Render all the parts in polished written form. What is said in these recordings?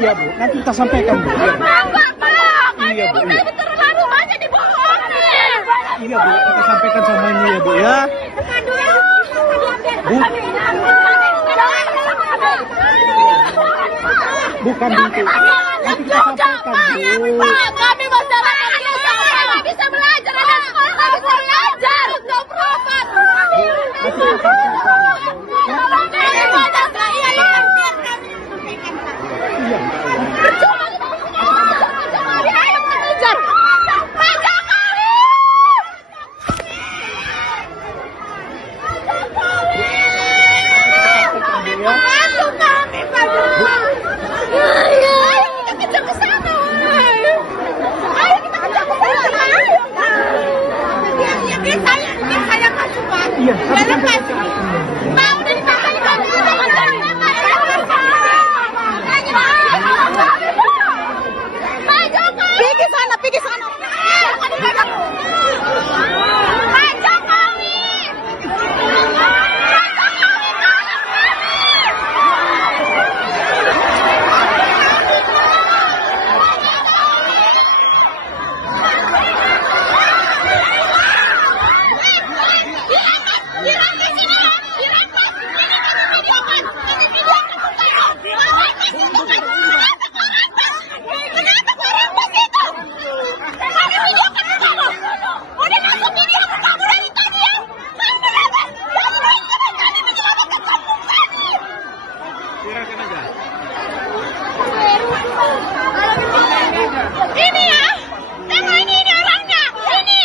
Iya Bu, nanti kita sampaikan Bu. Iya, Bu. Iya Bu. Iya. Terlalu banyak dibohongin. Iya Bu, kita sampaikan sama ini ya Bu ya. Bu. Bukan itu. Nanti kita sampaikan Bu. Kami masyarakat biasa nggak bisa belajar, ada sekolah nggak bisa belajar, nggak proper. Nanti kita sampaikan. Iya. Iya, mau dari pergi sana. Pak Jokowi. Ini ya, tengok ini orangnya, ini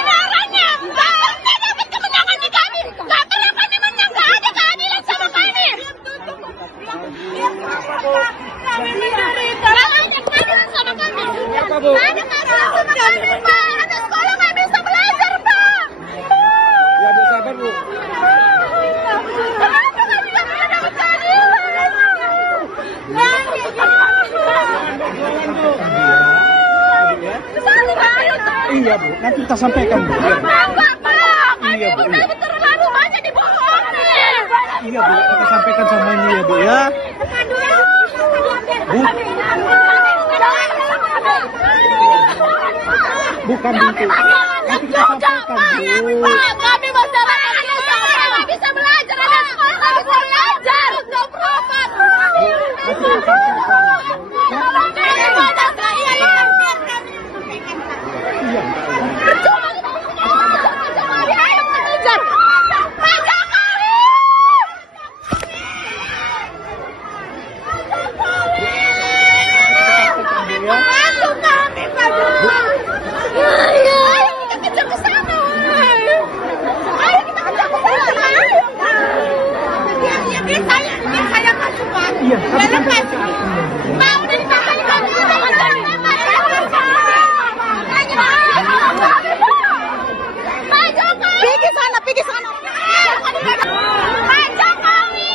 orangnya, nggak dapat kemenangan di kami, nggak pernah kami menang, nggak ada keadilan sama kami. Kami mencari, kalau ada keadilan sama kami, nggak ada keadilan sama kami, Pak. Anak sekolah nggak bisa belajar, Pak. Ya Bu, sabar Bu. Kenapa kami nggak bisa dapat keadilan? Iya Bu, nanti kita sampaikan Bu. Iya, Bu. Iya Bu. Iya. Terlalu banyak dibohongin. Iya Bu, kita sampaikan sama ini ya Bu ya. Bu. Bukan itu. Nanti kita sampaikan Bu. Kami masyarakat biasa nggak bisa belajar, ada sekolah nggak bisa belajar, nggak proper. Nanti kita sampaikan Iya. Iya, mau dari pergi sana. Pak Jokowi.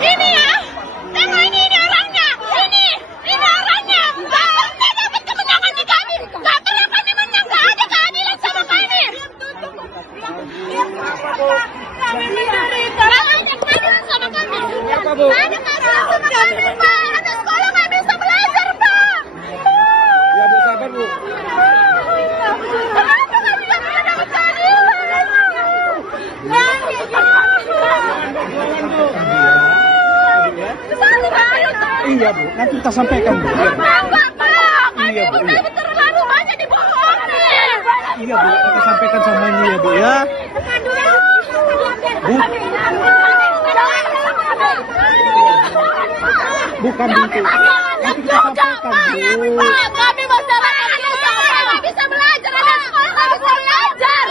Ini ya, tengok ini orangnya, ini orangnya, nggak dapat kemenangan di kami, nggak pernah kami menang, nggak ada keadilan sama kami. Kami mencari, kalau ada keadilan sama kami, nggak ada keadilan sama kami, Pak. Anak sekolah nggak bisa belajar, Pak. Ya Bu, sabar Bu. Kenapa kami nggak bisa dapat keadilan? Iya Bu, nanti kita sampaikan Bu. Iya, Bu. Iya Bu. Iya. Terlalu banyak dibohongin. Iya Bu, kita sampaikan sama ini ya Bu ya. Bu. Bukan itu. Nanti kita sampaikan Bu. Kami masyarakat biasa nggak bisa belajar, ada sekolah nggak bisa belajar,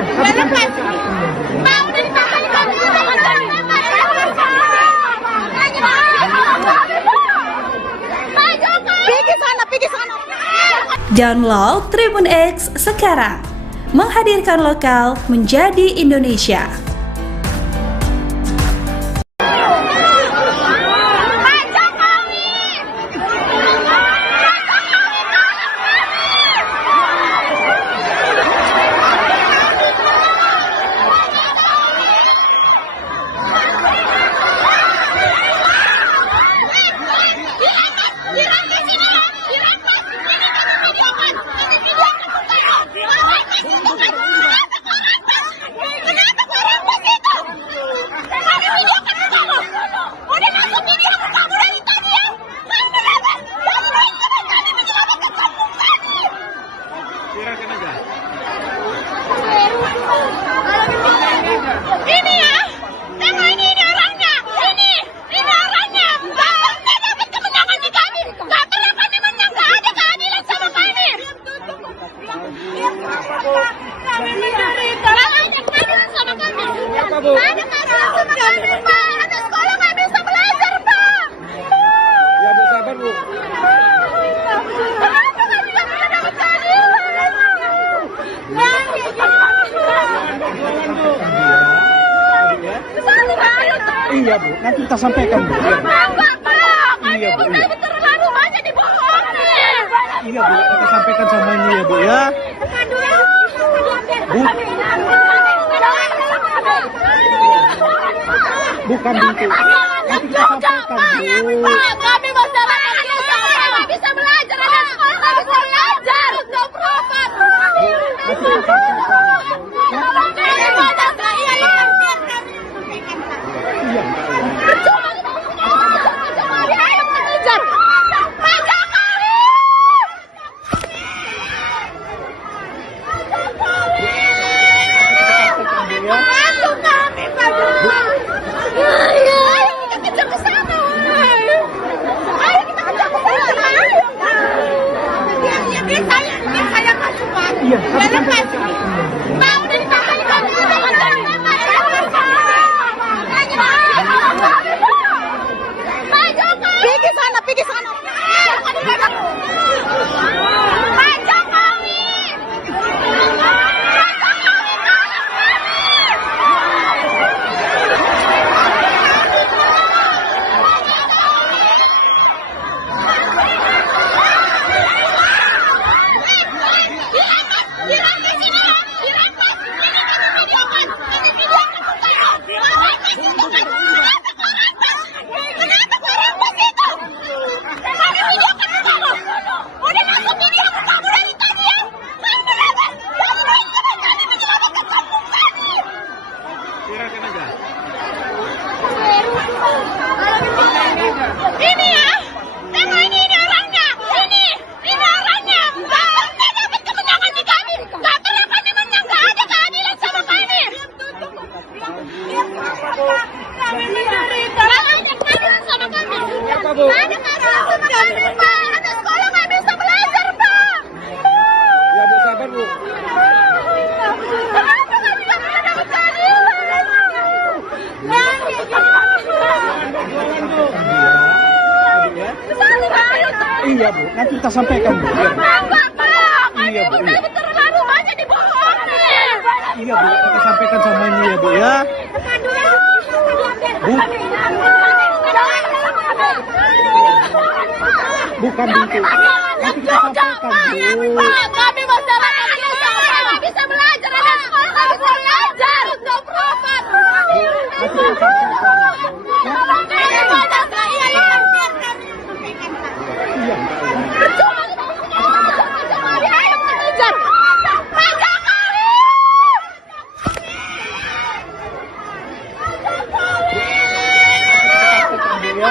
Iya, Nggak lepas. Mau ditahan kami. Pak Jokowi. Pergi sana. Download Tribun X sekarang. Menghadirkan lokal menjadi Indonesia. Pak Jokowi. Ini ya, tengok ini orangnya, ini orangnya. Nggak dapat kemenangan di kami, nggak pernah kami menang, nggak ada keadilan sama kami. Kami mencari, nggak ada keadilan sama kami. Nggak ada keadilan sama kami, Pak. Anak sekolah nggak bisa belajar, Pak. Ya, Bu, sabar, Bu. Kenapa nggak bisa dapat keadilan? Iya, Bu, nanti kita sampaikan, Bu. Iya, Iya, Bu. Terlalu banyak dibohongin. iya, Bu, kita sampaikan sama ini ya, Bu, ya. Bu, bukan gitu. Nanti kita sampaikan, Bu. Kami masyarakat biasa nggak bisa belajar, ada sekolah nggak bisa belajar, nggak profit. Nanti kita sampaikan. Iya. Iya, Nggak lepas. Mau ditahan kami. Pak Jokowi. Pergi sana. Pak Jokowi. Ini ya, tengok ini orangnya, ini orangnya. Nggak dapat kemenangan di kami, nggak pernah kami menang, nggak ada keadilan sama kami. Kami mencari, nggak ada keadilan sama kami. Nggak ada keadilan sama kami, Pak. Anak sekolah nggak bisa belajar, Pak. Ya, Bu, sabar, Bu. Kenapa nggak bisa dapat keadilan? Iya, Bu, nanti kita sampaikan, Bu. Iya, Iya, Bu. Terlalu banyak dibohongin. iya, Bu, kita sampaikan sama ini ya, Bu, ya. Bu, bukan gitu. Nanti kita sampaikan, Bu. Kami masyarakat biasa nggak bisa belajar, ada sekolah nggak bisa belajar, nggak profit. Nanti kita sampaikan, Bu. Iya.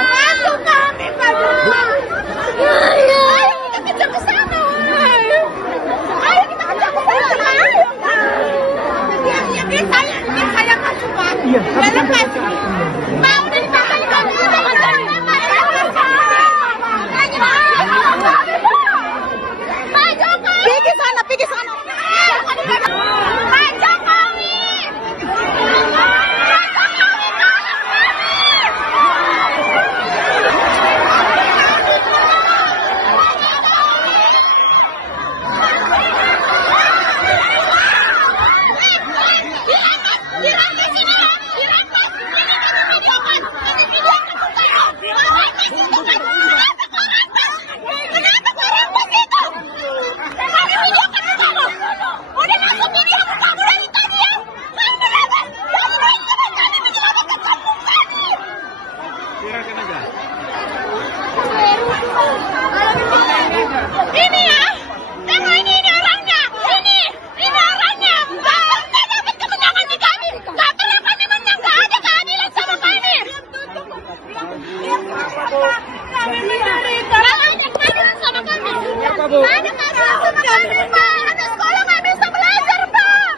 Kenapa, Bu? Ada masalah sama kami, Pak. Anak sekolah nggak bisa belajar, Pak.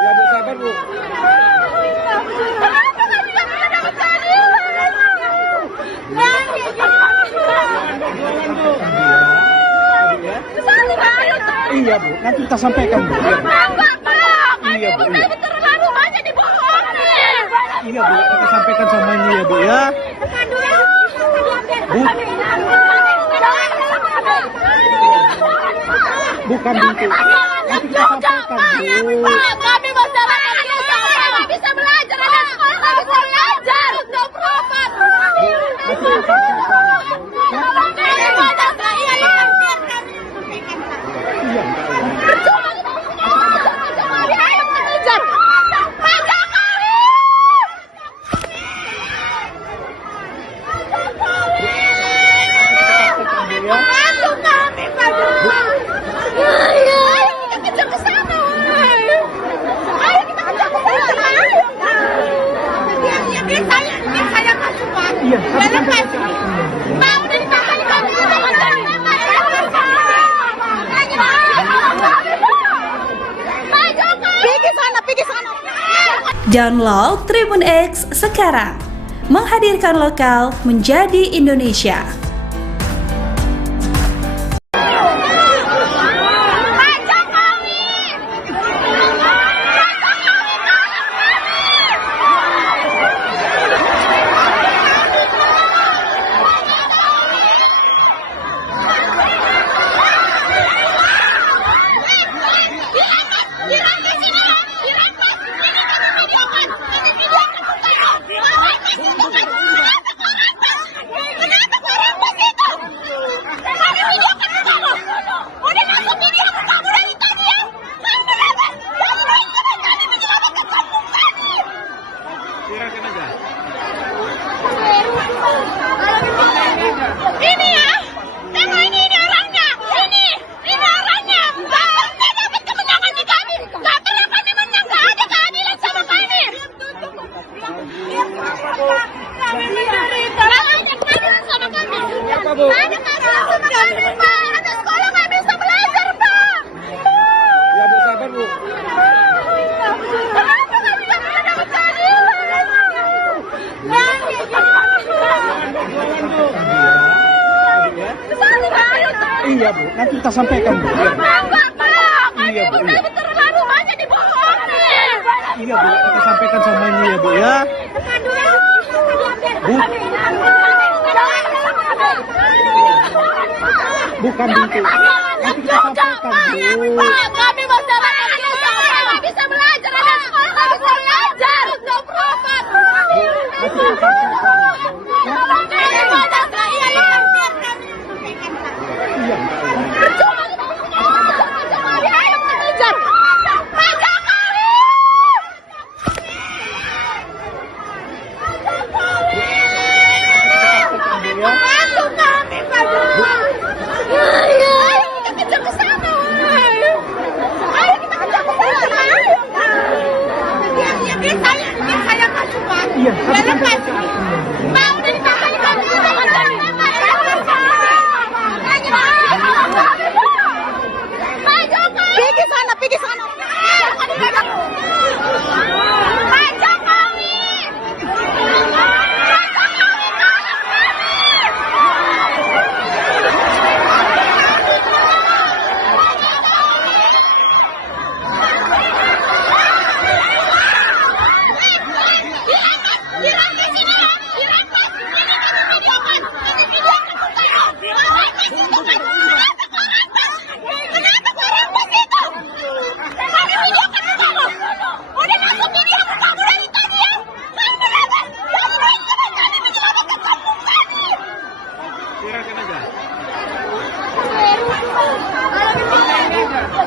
Ya, Bu, sabar, Bu. Kenapa nggak bisa mendapat keadilan? Iya, Bu. Nanti kita sampaikan, Bu. Iya, Bu. Enggak, Pak. Iya, Bu. Iya. Terlalu banyak dibohongin. Iya, Bu. Kita sampaikan sama ini ya, Bu, ya. Bu. Bukan itu. Nanti kita sampaikan, Bu. Kami masyarakat biasa nggak bisa belajar, anak sekolah nggak bisa belajar. No profit. Nanti kita sampaikan, Bu. Iya. Iya, Download Tribun X sekarang, menghadirkan lokal menjadi Indonesia. Ini ya, tengok ini orangnya, ini orangnya. Nggak dapat kemenangan di kami, nggak pernah kami menang, nggak ada keadilan sama kami. Kami mencari keadilan sama kami. Ada masalah sama kami, Pak. Anak sekolah nggak bisa belajar, Pak. Ya, Bu, sabar, Bu. Kenapa nggak bisa mendapat keadilan? Iya, Bu. Nanti kita sampaikan, Bu. Iya, Bu. Enggak, Pak. Iya, Bu. Iya. Terlalu banyak dibohongin. Iya, Bu. Kita sampaikan sama ini ya, Bu, ya. Bu. Bukan itu. Nanti kita sampaikan, Bu. Kami masyarakat biasa nggak bisa belajar, anak sekolah nggak bisa belajar. No profit. Nanti kita sampaikan, Bu. Iya. Iya. Pergi sana. Pak Jokowi.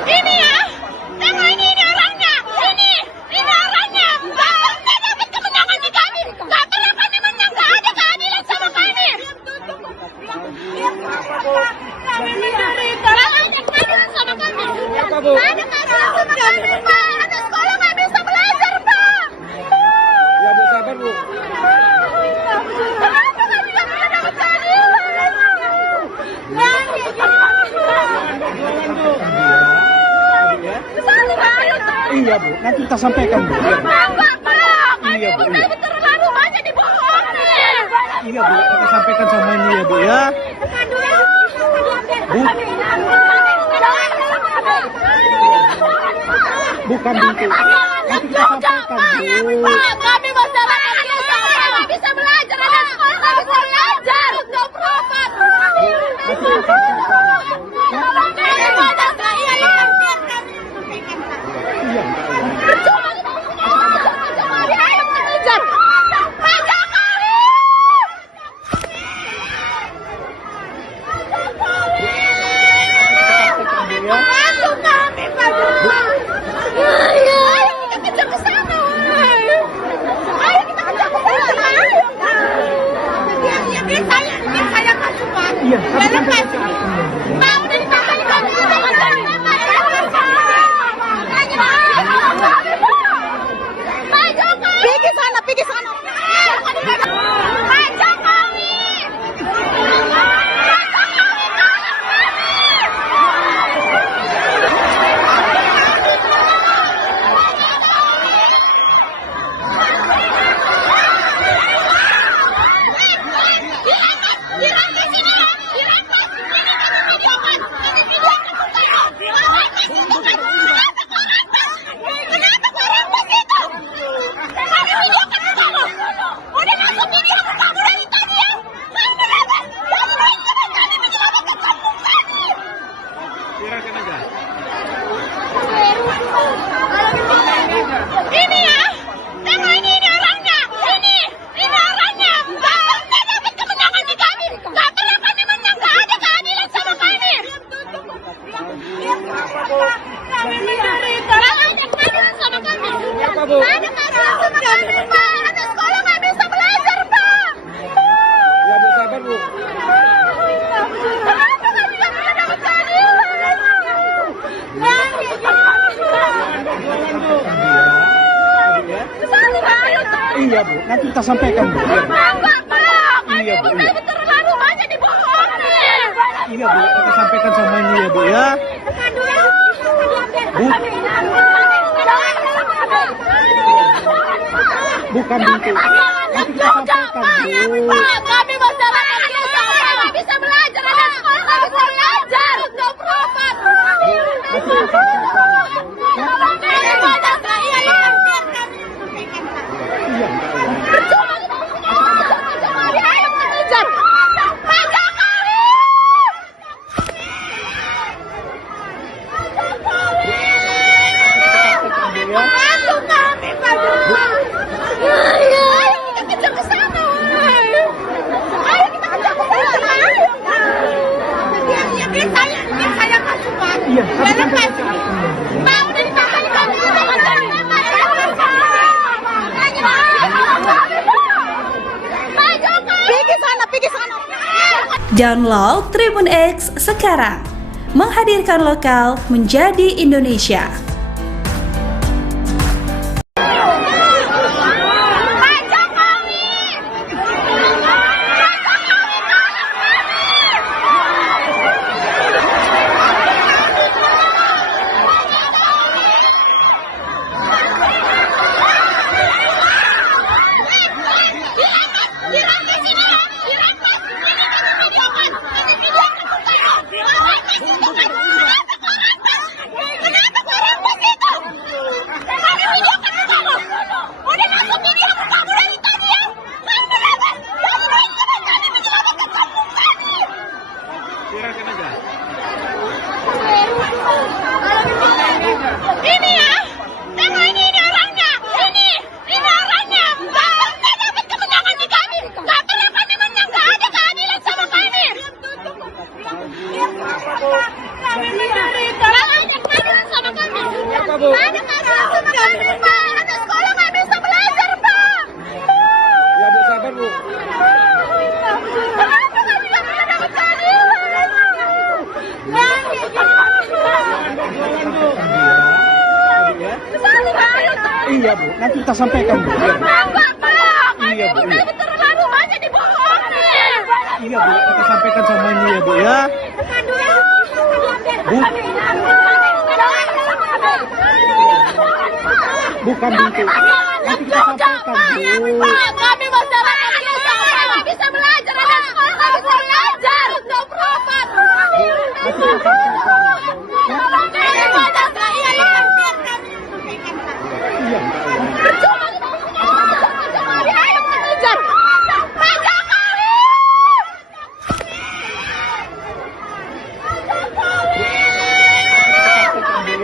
Ini ya, tengok ini orangnya, ini orangnya. Nggak dapat kemenangan di kami, nggak pernah kami menang, nggak ada keadilan sama kami. Kami mencari keadilan sama kami. Ada masalah sama kami, Pak. Anak sekolah nggak bisa belajar, Pak. Ya, Bu, sabar, Bu. Kenapa nggak bisa mendapat keadilan? Iya Bu, nanti kita sampaikan Bu. Iya, Bu. Iya Bu. Iya. Terlalu banyak dibohongin. Iya Bu, kita sampaikan sama ini ya Bu ya. Bu, bukan itu. Nanti kita sampaikan Bu. Kami masyarakat biasa nggak bisa belajar, ada sekolah nggak bisa belajar, nggak proper. Nanti kita sampaikan. Iya. Iya, tapi sampaikan. Pergi sana, pergi sana. Pak Jokowi. Ini ya, tengok ini orangnya, ini orangnya. Nggak dapat kemenangan di kami, nggak pernah kami menang, nggak ada keadilan sama kami. Kami menderita, nggak ada keadilan sama kami. Nggak ada keadilan sama kami, Pak. Anak sekolah nggak bisa belajar, Pak. Ya Bu, sabar Bu. Kenapa nggak bisa mendapat keadilan? Iya Bu, nanti kita sampaikan Bu. Iya, Bu. Iya Bu. Iya. Terlalu banyak dibohongin. Iya Bu, kita sampaikan sama ini ya Bu ya. Bu, bukan itu. Nanti kita sampaikan Bu. Kami masyarakat biasa nggak bisa belajar, ada sekolah nggak bisa belajar, nggak proper. Nanti kita sampaikan. Iya. Iya, tapi sampaikan. Pergi sana, pergi sana. Download Tribun X sekarang. Menghadirkan lokal menjadi Indonesia. Pak Jokowi. Ini ya, tengok ini orangnya, ini orangnya. Nggak dapat kemenangan di kami, nggak pernah kami menang, nggak ada keadilan sama kami. Kami menderita, nggak ada keadilan sama kami. Nggak ada keadilan sama kami, Pak. Anak sekolah nggak bisa belajar, Pak. Ya Bu, sabar Bu. Kenapa nggak bisa mendapat keadilan? Iya Bu, nanti kita sampaikan Bu. Iya, Bu. Iya Bu. Iya. Terlalu banyak dibohongin. Iya Bu, kita sampaikan sama ini ya Bu ya. Bu, Bukan gitu. Nanti kita sampaikan, Bu. Kami masyarakat biasa nggak bisa belajar, ada sekolah nggak bisa belajar, nggak berobat. Nanti kita sampaikan, Bu. Iya. Percuma kita ayo mengejar Pak Jokowi.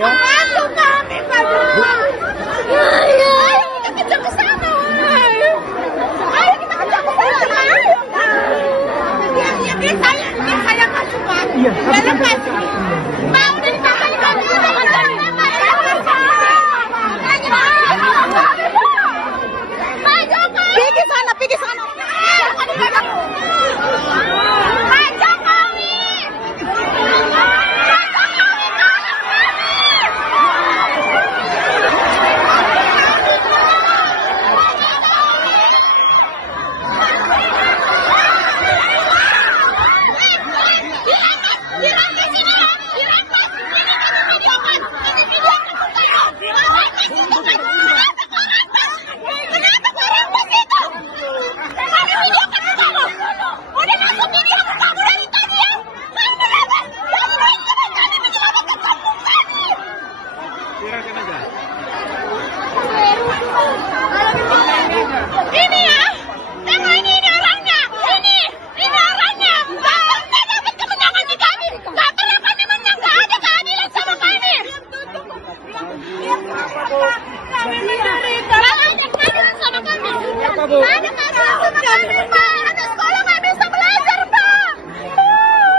Bantu kami, Pak Jokowi. Ayo kita kejar ke sana. Ayo kita kejar ke sana. Dia saya masuk, Pak. Iya. Dia lepas. Pak udah ditangani kami. Pergi sana, pergi sana. Pak Jokowi. Ini ya, tengok ini orangnya, ini orangnya. Nggak dapat kemenangan di kami, nggak pernah kami menang, nggak ada keadilan sama kami. Kami menderita, nggak ada keadilan sama kami. Nggak ada keadilan sama kami, Pak. Ada sekolah nggak bisa belajar, Pak.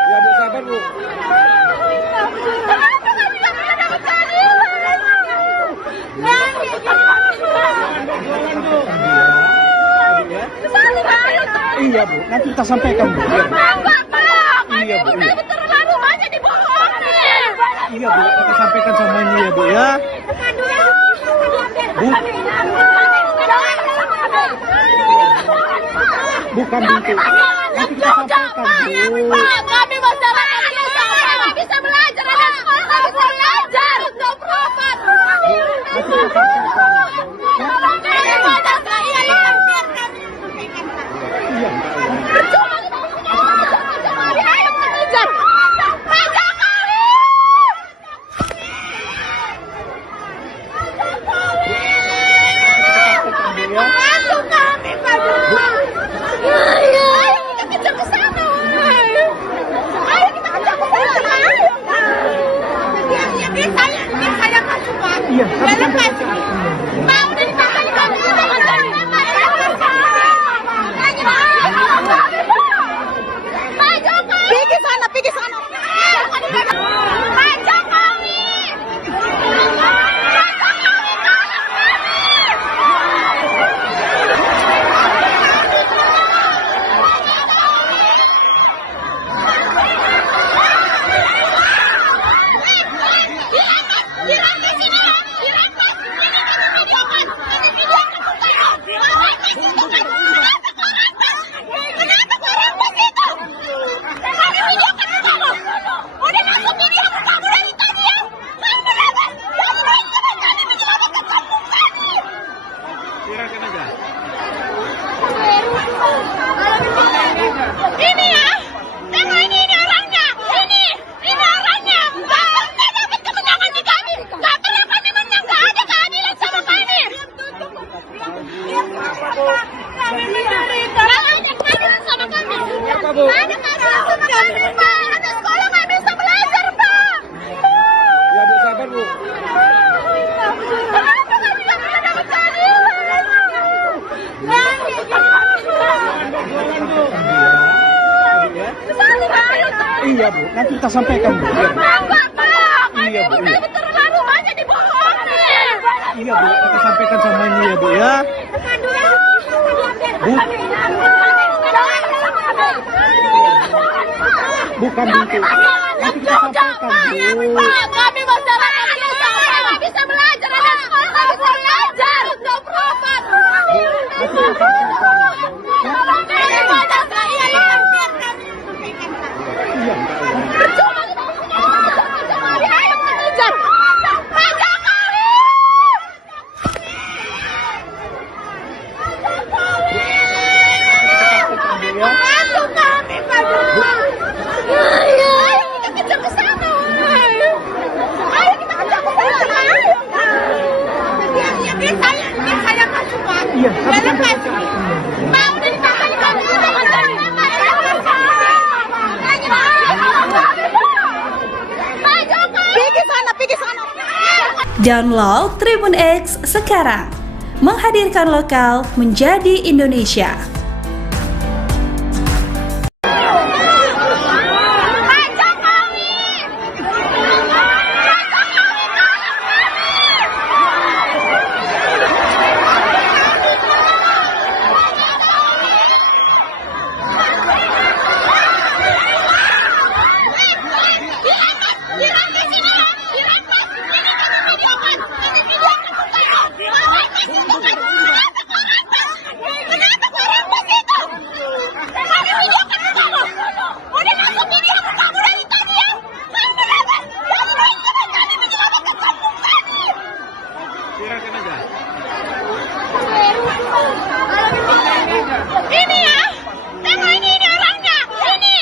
Ya, Bu, sabar, Bu. Kenapa nggak bisa mendapat keadilan? Iya, Bu. Nanti kita sampaikan, Bu. Iya, Bu. Iya, Bu. Ini terlalu banyak dibohongin. Iya, Bu. Kita sampaikan sama ini ya, Bu, ya. Bu. Bukan gitu. Nanti kita sampaikan, Bu. Kami masyarakat biasa nggak bisa belajar, ada sekolah nggak bisa belajar, nggak berobat. Nanti kita sampaikan, Bu. Iya. Percuma kita ayo mengejar Pak Jokowi. Bantu kami, Pak Jokowi. Ayo kita kejar ke sana. Ayo kita kejar ke sana. Dia saya masuk, Pak. Iya. Dia lepas. Pak udah ditangani kami. Pak Jokowi. Pergi sana, pergi sana. Pak Jokowi. Ini ya, tengok ini orangnya, ini orangnya. Nggak dapat kemenangan di kami, nggak pernah kami menang, nggak ada keadilan sama kami. Kami menderita, nggak ada keadilan sama kami. Nggak ada keadilan sama kami, Pak. Ada sekolah nggak bisa belajar, Pak. Ya, Bu, sabar, Bu. Kenapa nggak bisa mendapat keadilan? Iya, Bu. Nanti kita sampaikan, Bu. Iya, Bu. Iya, Bu. Ini terlalu banyak dibohongin. Iya, Bu. Kita sampaikan sama ini ya, Bu, ya. Bu. Bukan gitu. Nanti kita sampaikan, Bu. Kami masyarakat biasa nggak bisa belajar, ada sekolah nggak bisa belajar, nggak berobat. Nanti kita sampaikan, Bu. Iya. Percuma kita ayo mengejar Pak Jokowi. Download Tribun X sekarang, menghadirkan lokal menjadi Indonesia. Ini ya, tengok ini orangnya, ini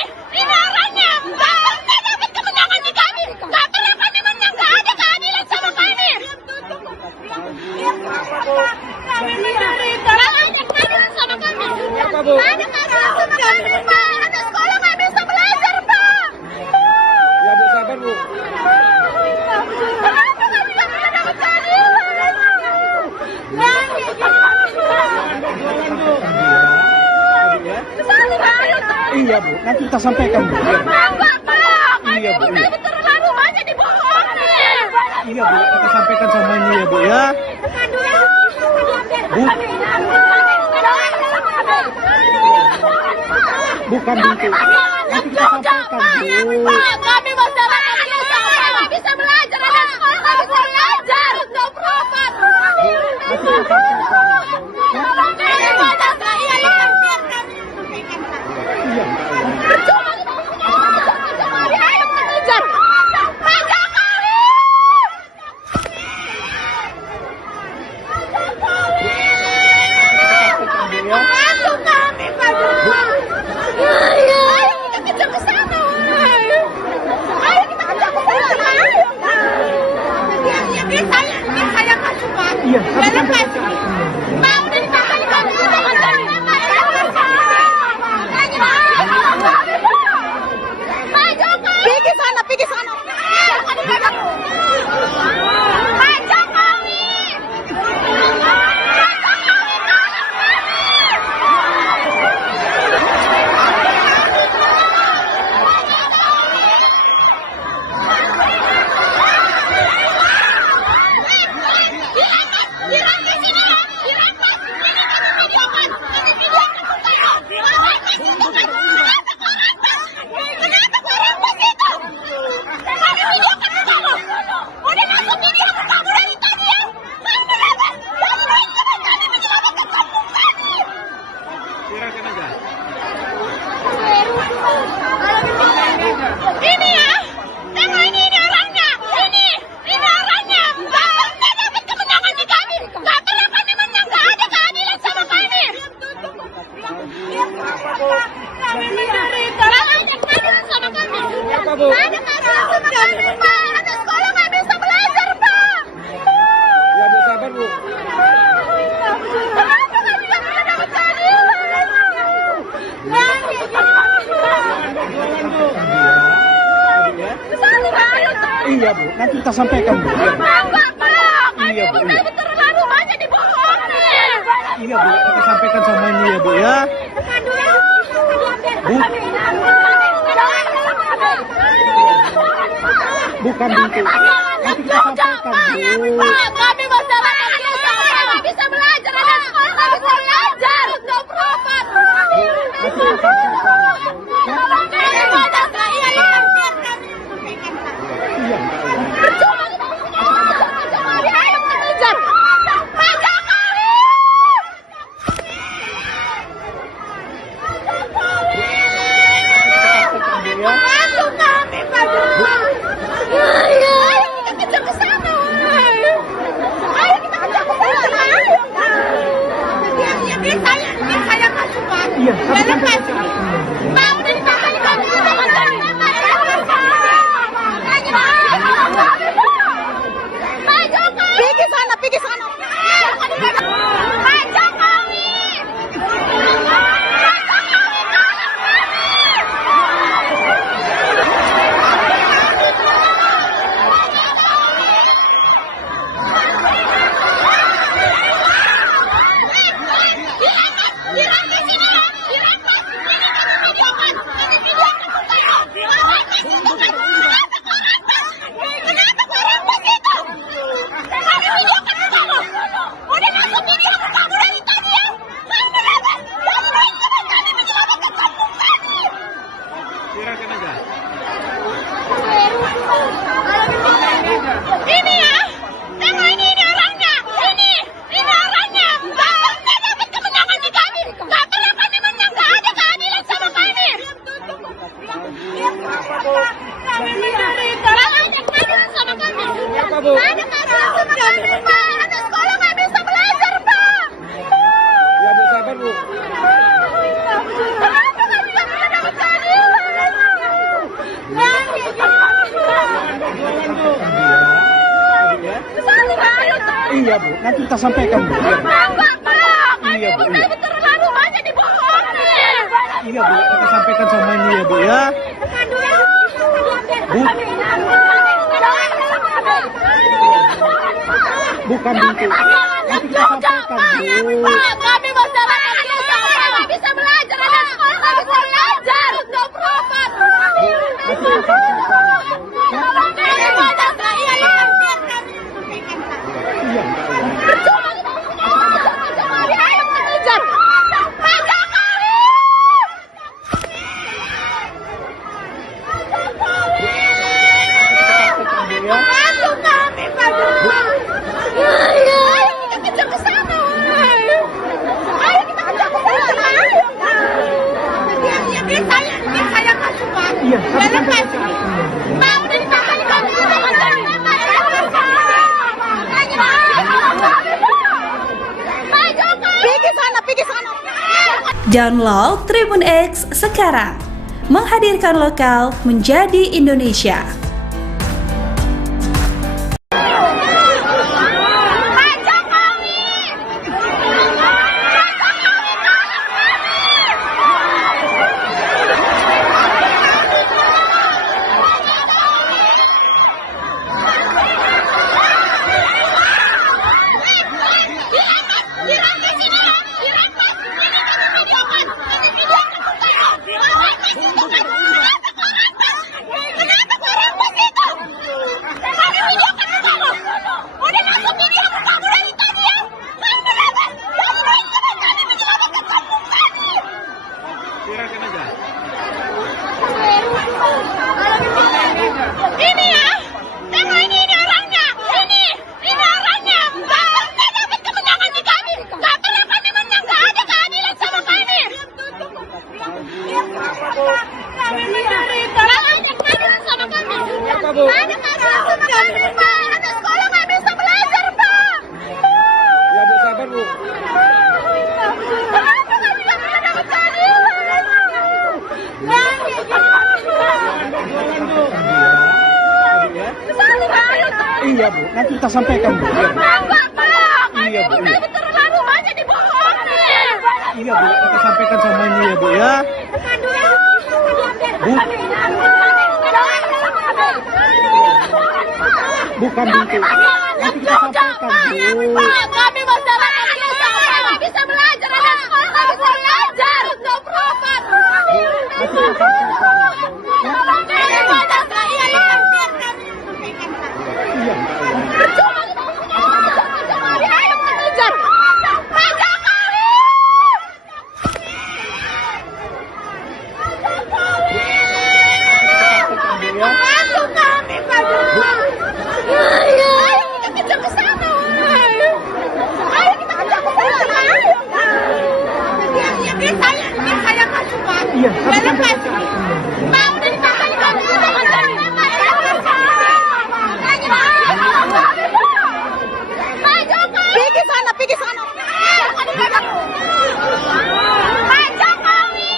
orangnya. Nggak dapat kemenangan di kami, nggak pernah kami menang, nggak ada keadilan sama kami. Kami mencari keadilan sama kami. Ada keadilan sama kami, Pak. Anak sekolah nggak bisa belajar, Pak. Ya Bu, sabar Bu. Kenapa nggak bisa mendapat keadilan? Iya Bu, nanti kita sampaikan Bu. Iya. Iya Bu. Iya. Terlalu banyak dibohongin. Iya Bu, kita sampaikan sama ini ya Bu ya. Bu. Bukan Bu. Nanti kita sampaikan Bu. Kami masyarakat biasa nggak bisa belajar, ada sekolah nggak bisa belajar, nggak berobat. Iya, Pergi sana, pergi sana. Pak Jokowi. Ini ya, tengok ini orangnya, ini orangnya. Nggak dapat kemenangan di kami, nggak pernah kami menang, nggak ada keadilan sama kami. Kami mencari keadilan sama kami. Ada keadilan sama kami, Pak. Anak sekolah nggak bisa belajar, Pak. Ya Bu, sabar Bu. Kenapa nggak bisa mendapat keadilan? Iya Bu, nanti kita sampaikan Bu. Iya. Iya Bu. Iya. Terlalu banyak dibohongin. Iya Bu, kita sampaikan sama ini ya Bu ya. Bu. Bukan Bu. Nanti kita sampaikan Bu. Kami masyarakat biasa nggak bisa belajar, ada sekolah nggak bisa belajar, nggak berobat. Nanti kita sampaikan Bu. Iya. Iya, Iya Bu, nanti kita sampaikan Bu. Iya, Enggak, Bang. Iya, Bu, Ini iya. udah terlalu banyak dibohongin. iya Bu, kita sampaikan sama ini ya Bu ya. Bu, bukan gitu. Nanti kita sampaikan Bu. Kami masyarakat biasa nggak bisa belajar, ada sekolah nggak bisa belajar, nggak berobat. Nanti kita sampaikan. Iya. Iya, kami sampaikan. Download Tribun X sekarang. Menghadirkan lokal menjadi Indonesia. Ini ya, tengok ini orangnya, ini orangnya. Nggak dapat kemenangan di kami, nggak pernah kami menang, nggak ada keadilan sama kami. Kami mencari tolong keadilan sama kami. Ada keadilan sama kami, Pak. Anak sekolah nggak bisa belajar, Pak. Ya Bu, sabar Bu. Kenapa nggak bisa mendapat keadilan? Iya Bu, nanti kita sampaikan Bu. Iya, Enggak, Bang. Iya, Bu, Ini iya. udah terlalu banyak dibohongin. iya Bu, kita sampaikan sama ini ya Bu ya. Bu, bukan gitu. Nanti kita sampaikan Bu. Kami masyarakat biasa nggak bisa belajar, ada sekolah nggak bisa belajar, nggak berobat. Nanti kita sampaikan. Iya. Iya, kami sampaikan. Pergi sana, pergi sana. Pak Jokowi.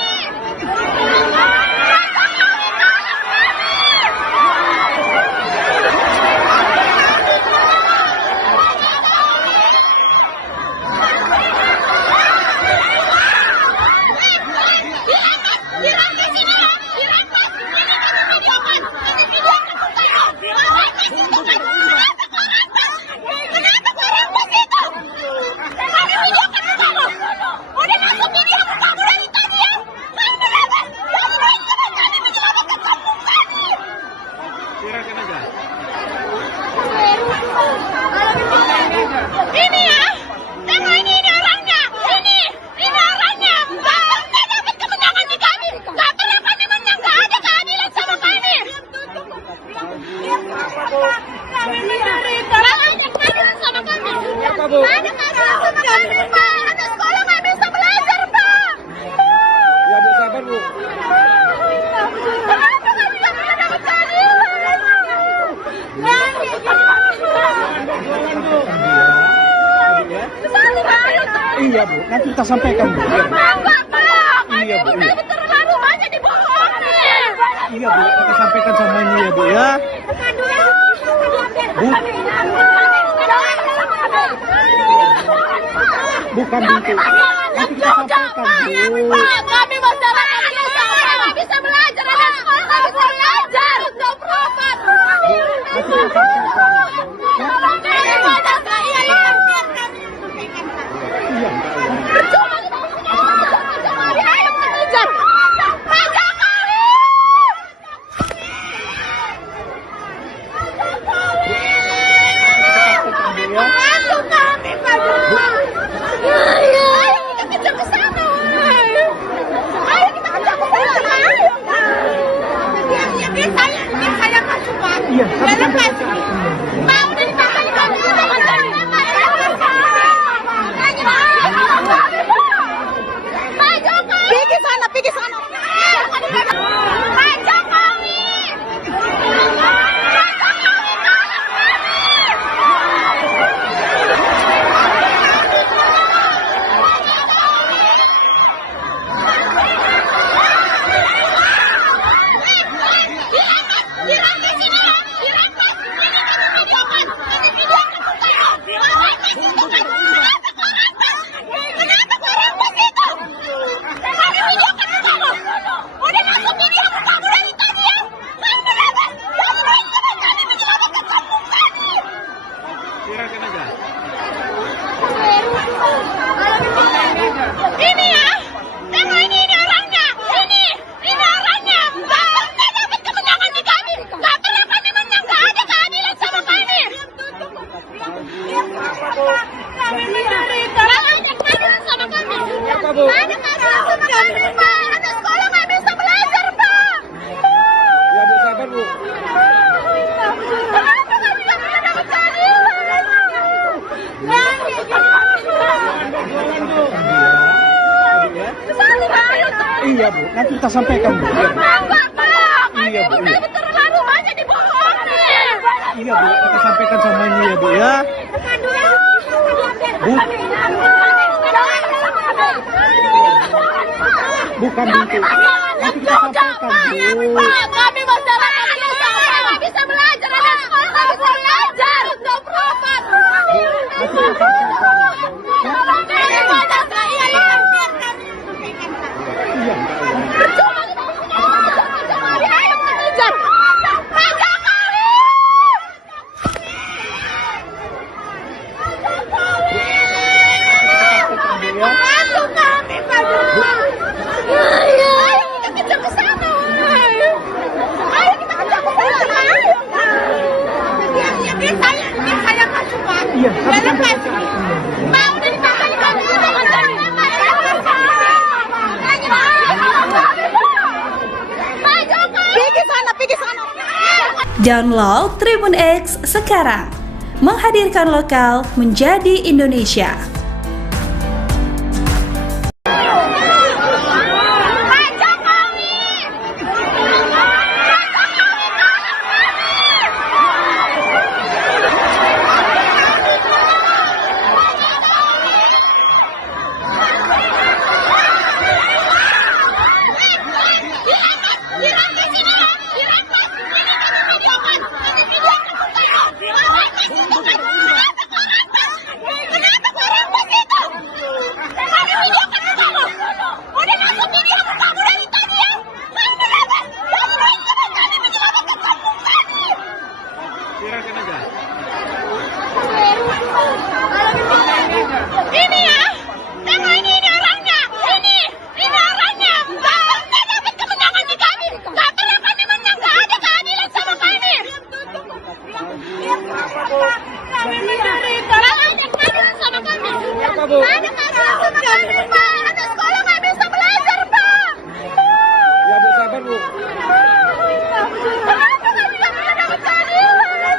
Ini ya, tengok ini orangnya, ini orangnya. Nggak dapat kemenangan di kami, nggak pernah kami menang, nggak ada keadilan sama kami. Kami mencari tolong keadilan sama kami. Ada keadilan sama kami, Pak. Anak sekolah nggak bisa belajar, Pak. Ya Bu, sabar Bu. Kenapa nggak bisa mendapat keadilan? Iya Bu, nanti kita sampaikan Bu. Iya, Enggak, Bang. Iya, Bu, Ini iya. udah terlalu banyak dibohongin. iya Bu, kita sampaikan sama ini ya Bu ya. Bu, Bukan gitu. Nanti kita sampaikan Bu. Kami masyarakat biasa nggak bisa belajar, ada sekolah nggak bisa belajar, nggak proper. Nanti kita sampaikan. Iya. Iya, Pergi sana. Pak Jokowi. Ini ya, tengok ini orangnya, ini orangnya. Nggak dapat kemenangan di kami, nggak pernah kami menang, nggak ada keadilan sama kami. Kami menderita, nggak ada keadilan sama kami. Nggak ada keadilan sama kami, Pak. Anak sekolah nggak bisa belajar, Pak. Ya Bu, sabar Bu. Kenapa nggak bisa mendapat keadilan? Iya Bu, nanti kita sampaikan Bu. Iya Bu, terlalu banyak dibohongin. Iya Bu, kita sampaikan semuanya ya Bu ya. Bu, bukan gitu. Nanti kita sampaikan Bu. Kami masyarakat biasa nggak bisa belajar, ada sekolah nggak bisa belajar, nggak proper. Nanti kita sampaikan. Iya. Iya, pergi sana. Download Tribun X sekarang. Menghadirkan lokal menjadi Indonesia. Ini ya, tengok ini orangnya, ini orangnya. Nggak dapat kemenangan di kami, nggak pernah kami menang, nggak ada keadilan sama kami. Kami menderita, nggak ada keadilan sama kami. Nggak ada keadilan sama kami, Pak. Anak sekolah nggak bisa belajar, Pak. Ya Bu, sabar Bu. Kenapa nggak bisa mendapat keadilan?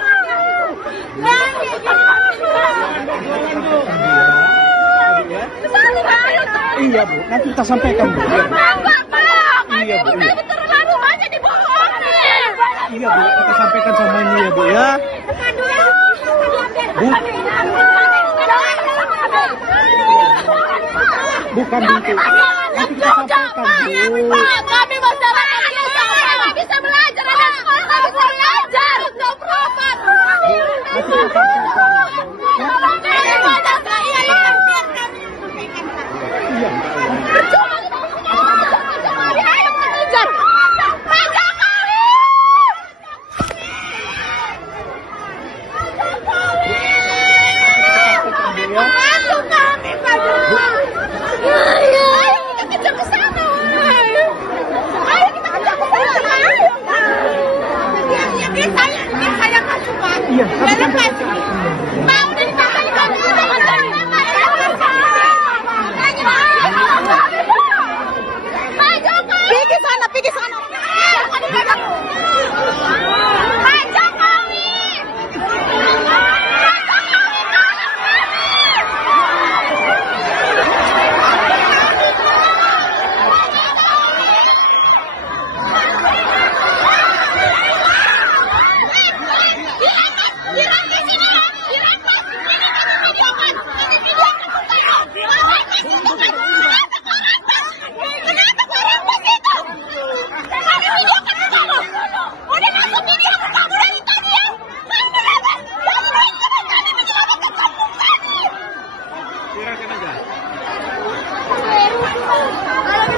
Iya Bu, nanti kita sampaikan Bu. Iya Bu, terlalu banyak dibohongin. Iya Bu, kita sampaikan semuanya ya Bu ya. Bu, bukan gitu. Nanti kita sampaikan Bu. Kami masyarakat biasa nggak bisa belajar, ada sekolah nggak bisa belajar, nggak proper. Nanti kita sampaikan. Iya, Udah lepas. Mau ditahan Pak Jokowi. Pergi sana, pergi sana. Pak Jokowi.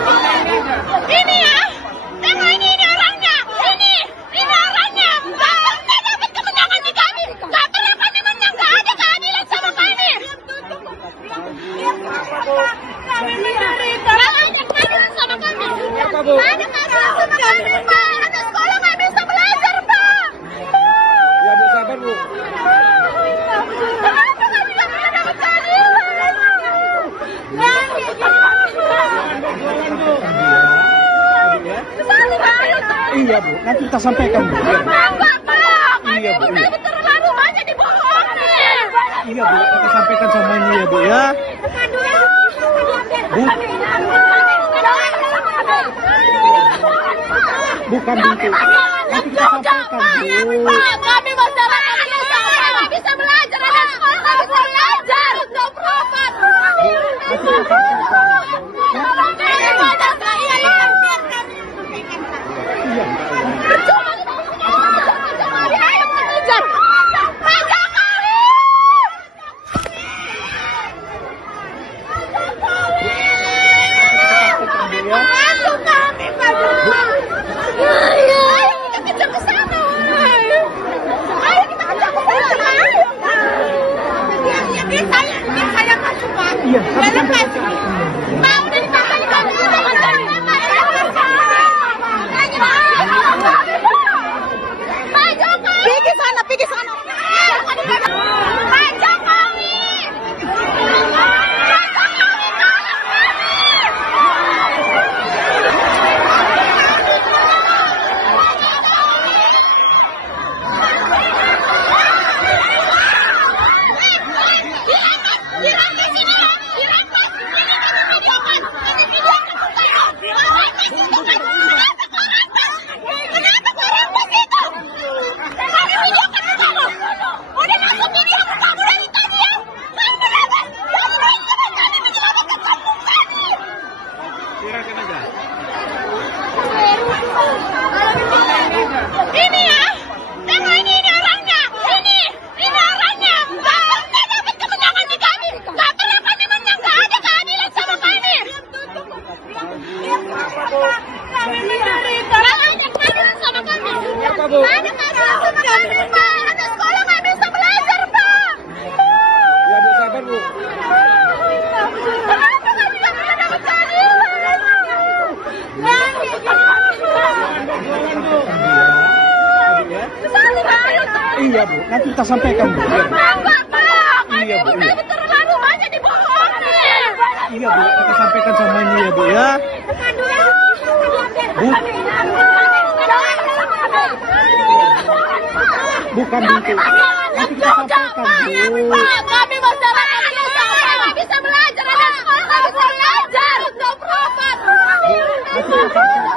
Ini ya, tengok ini orangnya, ini orangnya. Nggak dapat kemenangan di kami, nggak pernah kami menang, nggak ada keadilan sama kami. Kami mencari keadilan sama kami. Nggak ada keadilan sama kami, Pak. Anak sekolah nggak bisa belajar, Pak. Ya, Bu, sabar, Bu. Kenapa kami nggak pernah dapat keadilan? Iya, Bu, nanti kita sampaikan, Bu. Iya, Bu. Iya, Bu. Iya. Terlalu banyak dibohongin. Iya, Bu, kita sampaikan sama ini ya, Bu, ya. Bu. Bukan itu. Nanti kita sampaikan, Bu. Kami masyarakat biasa nggak bisa belajar, ada sekolah nggak bisa belajar, nggak proper. Nanti kita sampaikan. Iya. Iya, Udah lepas. Mau ditahan Pak Jokowi. Pergi sana, pergi sana. Pak Jokowi. Ini ya, tengok ini orangnya, ini orangnya. Nggak dapat kemenangan di kami, nggak pernah kami menang, nggak ada keadilan sama kami. Kami mencari keadilan sama kami. Nggak ada keadilan sama kami, Pak. Anak sekolah nggak bisa belajar, Pak. Ya, Bu, sabar, Bu. Kenapa kami nggak pernah dapat keadilan? Iya, Bu, nanti kita sampaikan, Bu. Iya, Bu. Iya, Bu. Iya. Terlalu banyak dibohongin. Iya, Bu, kita sampaikan sama ini ya, Bu, ya. Bu. Bukan itu. Nanti kita sampaikan, Bu. Kami masyarakat biasa nggak bisa belajar, ada sekolah nggak bisa belajar, nggak proper. Nanti kita sampaikan.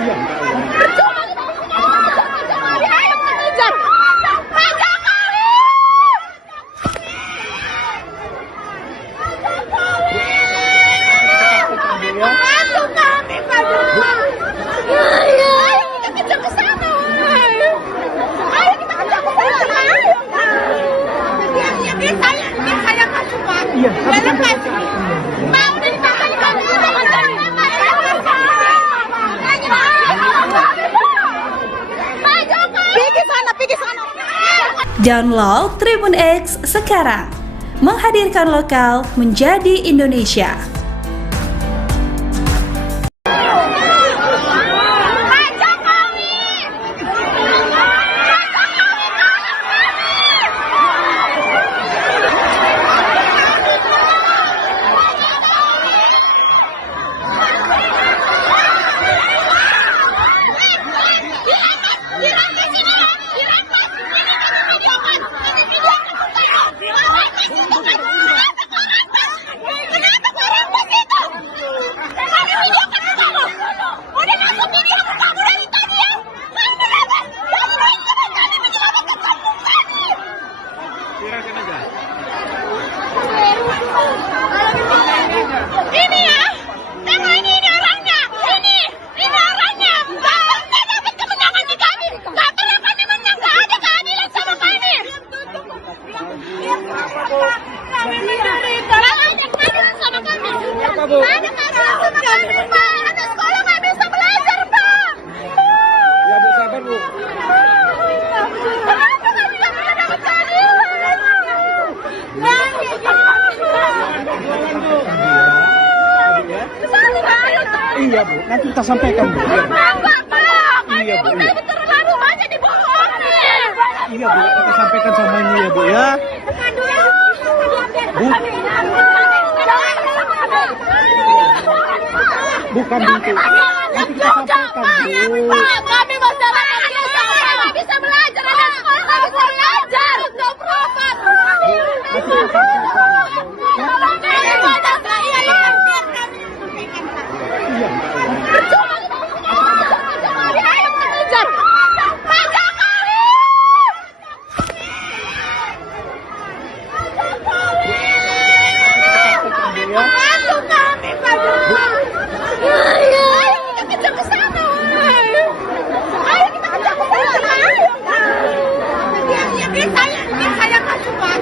Iya. Iya. Udah lepas. Mau ditahan Pak Jokowi. Pergi sana, pergi sana. Download Tribun X sekarang. Menghadirkan lokal menjadi Indonesia. Pak Jokowi. nanti kita sampaikan Bu. Ya. Iya Bu. Iya. Terlalu banyak dibohongin. Iya Bu, kita sampaikan sama ini ya Bu ya. Bu. Bukan itu. Nanti kita sampaikan Bu. Kami masyarakat biasa nggak bisa belajar, ada sekolah nggak bisa belajar, nggak proper. Nanti kita sampaikan.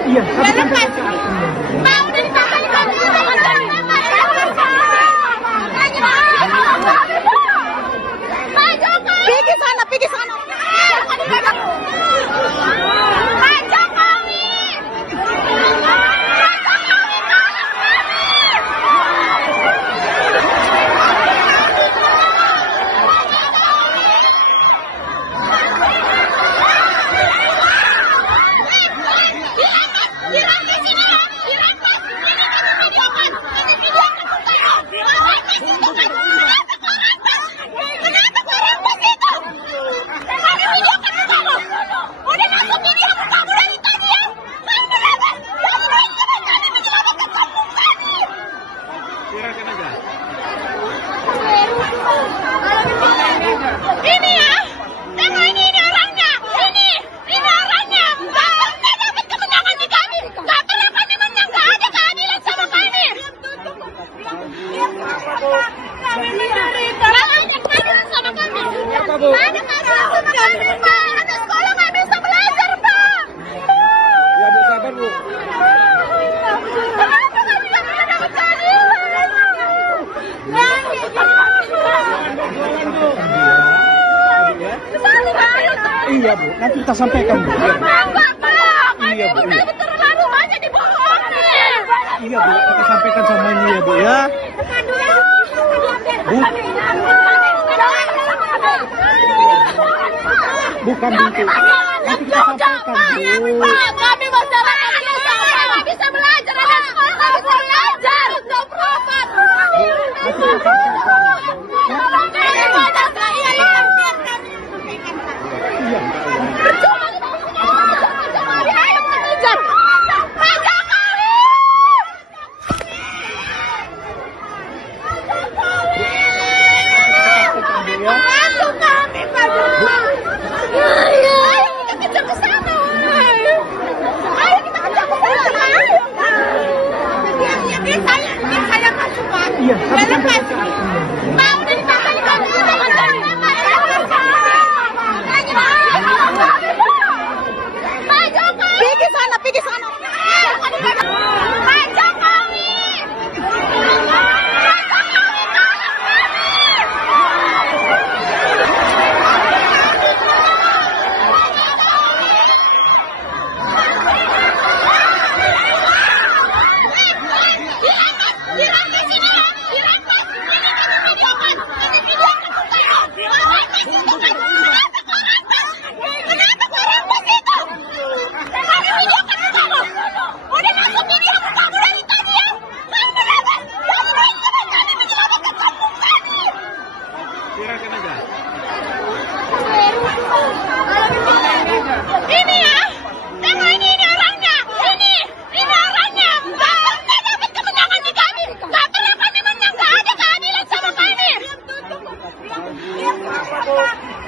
Iya. Iya, mau ditambah pergi sana, pergi sana. Pak Jokowi. Ini ya, tengok ini orangnya, ini orangnya. Nggak dapat kemenangan di kami, nggak pernah kami menang, nggak ada keadilan sama kami. Kami mencari, nggak ada keadilan sama kami. Nggak ada keadilan sama kami, Pak. Anak sekolah nggak bisa belajar, Pak. Ya Bu, sabar Bu. Kenapa kami nggak bisa dapat keadilan? Iya Bu, nanti kita sampaikan Bu. Ya. Iya Bu. Iya. Terlalu banyak dibohongin. Iya Bu, kita sampaikan sama ini ya Bu ya. Bu. Bukan itu. Nanti kita sampaikan Bu. Kami masyarakat biasa nggak bisa belajar, ada sekolah nggak bisa belajar, nggak proper. Nanti kita sampaikan. Iya. Iya, mau ditambah pergi sana, pergi sana. Pak Jokowi. Ini ya, tengok ini orangnya, ini orangnya. Nggak dapat kemenangan di kami, nggak pernah kami menang, nggak ada keadilan sama kami.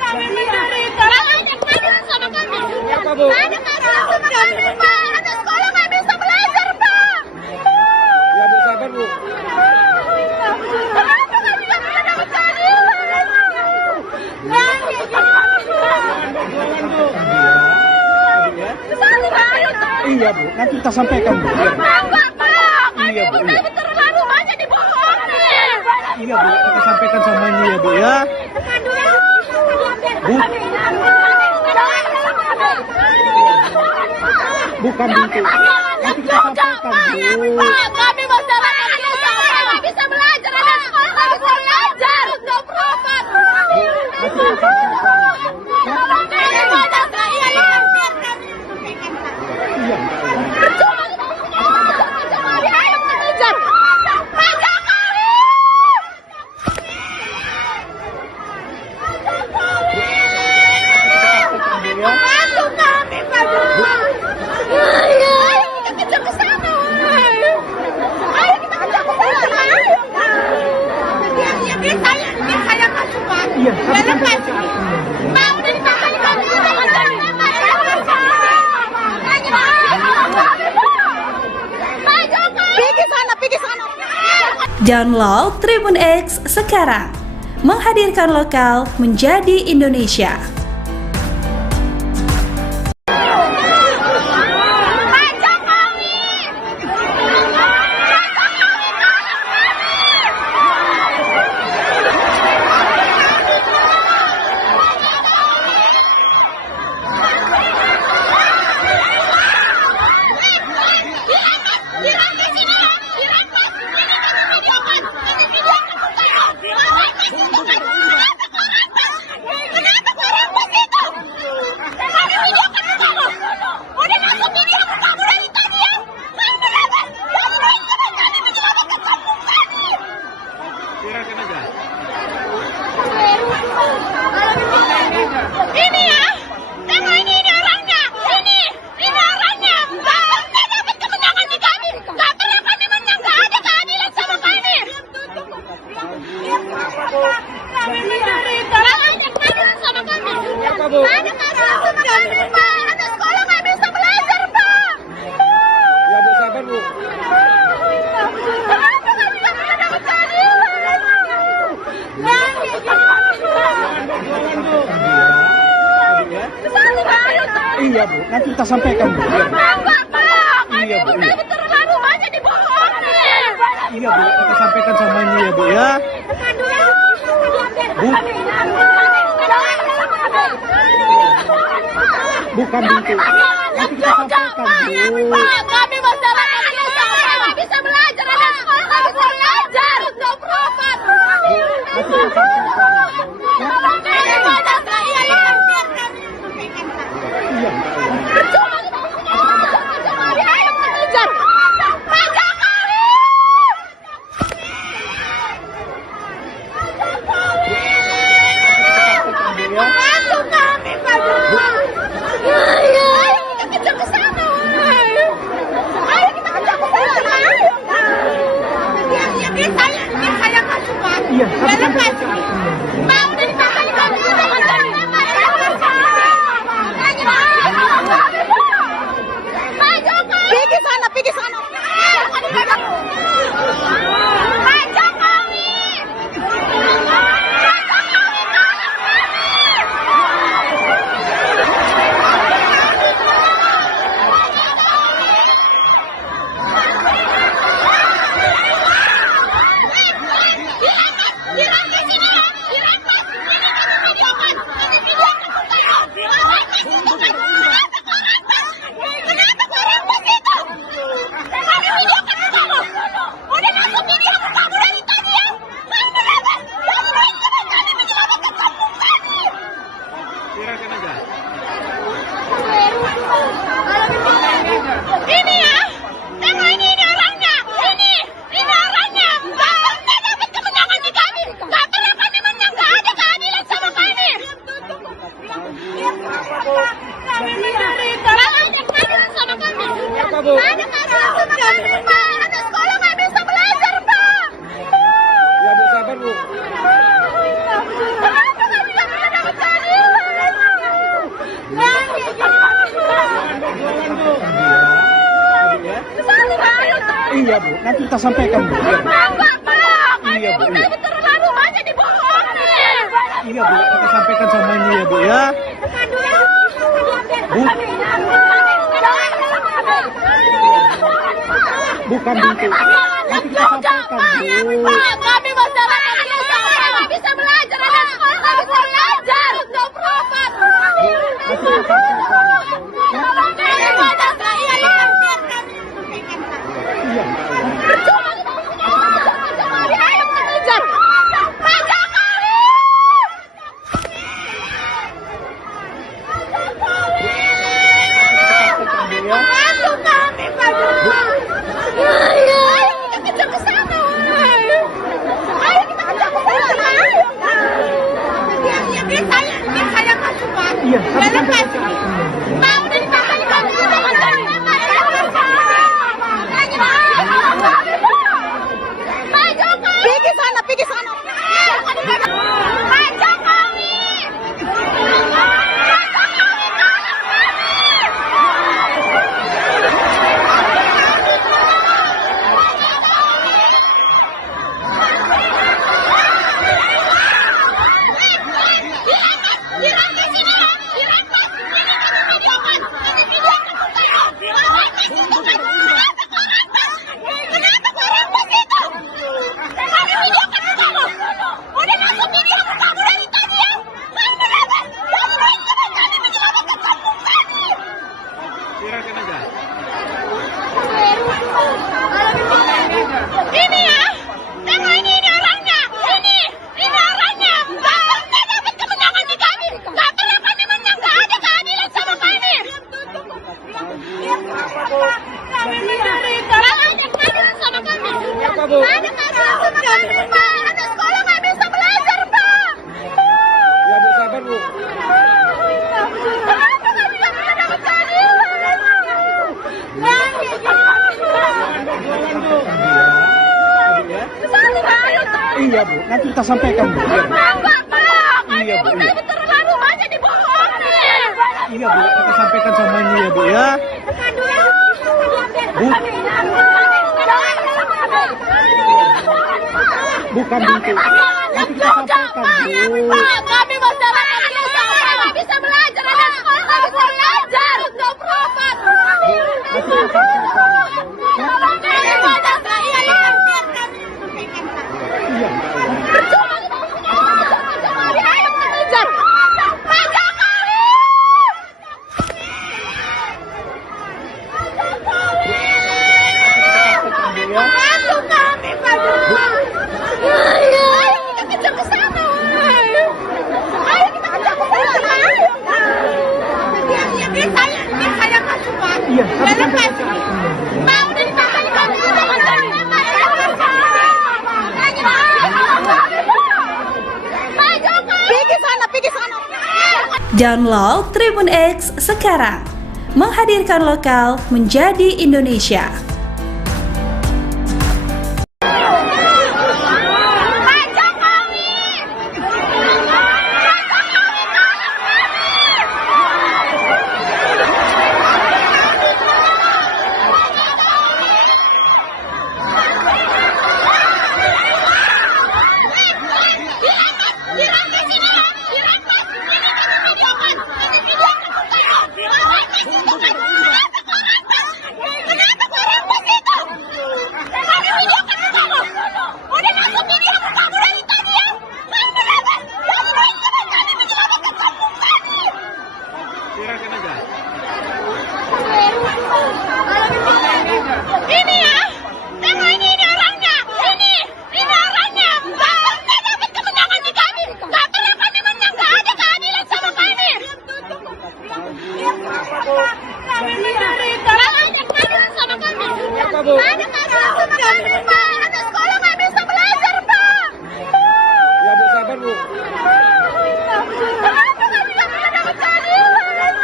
Kami mencari, nggak ada keadilan sama kami. Nggak ada keadilan sama kami, Pak. Anak sekolah nggak bisa belajar, Pak. Ya Bu, sabar Bu. Kenapa kami nggak bisa dapat keadilan? Iya Bu, nanti kita sampaikan Bu. Ya. Iya Bu. Iya. Terlalu banyak dibohongin. Iya Bu, kita sampaikan sama ini ya Bu ya. Bu. Bukan itu. Nanti kita sampaikan Bu. Kami masyarakat biasa nggak bisa belajar, ada sekolah nggak bisa belajar, nggak Iya, Download Tribun X sekarang, menghadirkan lokal menjadi Indonesia. Ini ya, tengok ini orangnya, ini orangnya. Nggak dapat kemenangan di kami, nggak pernah kami menang, nggak ada keadilan sama kami. Nggak ada keadilan sama kami, nggak ada keadilan sama kami, Pak. Anak sekolah nggak bisa belajar, Pak. ya Bu, sabar Bu. Kenapa kami nggak pernah dapat keadilan? Iya Bu, nanti kita sampaikan Bu. Iya Bu. Enggak, Pak. Iya, Bu, iya. Kami terlalu banyak dibohongin. Iya Bu, kita sampaikan sama ini ya Bu ya. Bu, bukan itu. Nanti kita sampaikan Bu. Pak, kami masyarakat biasa nggak bisa belajar, anak sekolah nggak bisa belajar, nggak berobat. Nanti kita sampaikan Bu. Iya. Iya, tapi sampaikan. Pergi sana. Pak Jokowi. Ini ya, tengok ini orangnya, ini orangnya. Nggak dapat kemenangan di kami, nggak pernah kami menang, nggak ada keadilan sama kami. Nggak ada keadilan sama kami, nggak ada keadilan sama kami, Pak. Anak sekolah nggak bisa belajar, Pak. Ya Bu, sabar Bu. Kenapa kami nggak pernah dapat keadilan? Iya Bu, nanti kita sampaikan Bu. Iya Bu. Enggak, Pak. Iya, Bu, iya. Kami terlalu banyak dibohongin. Iya Bu, kita sampaikan sama ini ya Bu ya. Bu, bukan itu. Nanti kita sampaikan Bu. Pak, kami masyarakat biasa nggak bisa belajar, anak sekolah nggak bisa belajar, nggak berobat. Nanti kita sampaikan Bu. Iya. lepas. Mau dikembalikan Pak Jokowi. Pergi sana, pergi sana. Pak Jokowi. Ini ya, tengok ini orangnya, ini orangnya. Nggak dapat kemenangan di kami, nggak pernah kami menang, nggak ada keadilan sama kami. Kami menderita, nggak ada keadilan sama kami. Nggak ada keadilan sama kami, Pak. Anak sekolah nggak bisa belajar, Pak. Ya Bu, sabar Bu. Kenapa kami nggak pernah dapat keadilan? Iya Bu, nanti kita sampaikan Bu. Iya, Bu. Iya, Bu. Ini terlalu banyak dibohongin. Iya Bu, kita sampaikan sama ini ya Bu ya. Bu, bukan itu. Nanti kita sampaikan Bu. Kami masyarakat biasa nggak bisa belajar, ada sekolah nggak bisa belajar, nggak proper. Nanti kita sampaikan. Iya. Iya, Nggak lepas. Mau dikembalikan Pak Jokowi. Pergi sana, pergi sana. Download Tribun X sekarang. Menghadirkan lokal menjadi Indonesia. Pak Jokowi. Ini ya, tengok ini orangnya, ini orangnya. Nggak dapat kemenangan di kami, nggak pernah kami menang, nggak ada keadilan sama kami. Kami menderita, nggak ada keadilan sama kami. Nggak ada keadilan sama kami, Pak. Anak sekolah nggak bisa belajar, Pak. Ya Bu, sabar Bu. Kenapa kami nggak pernah dapat keadilan?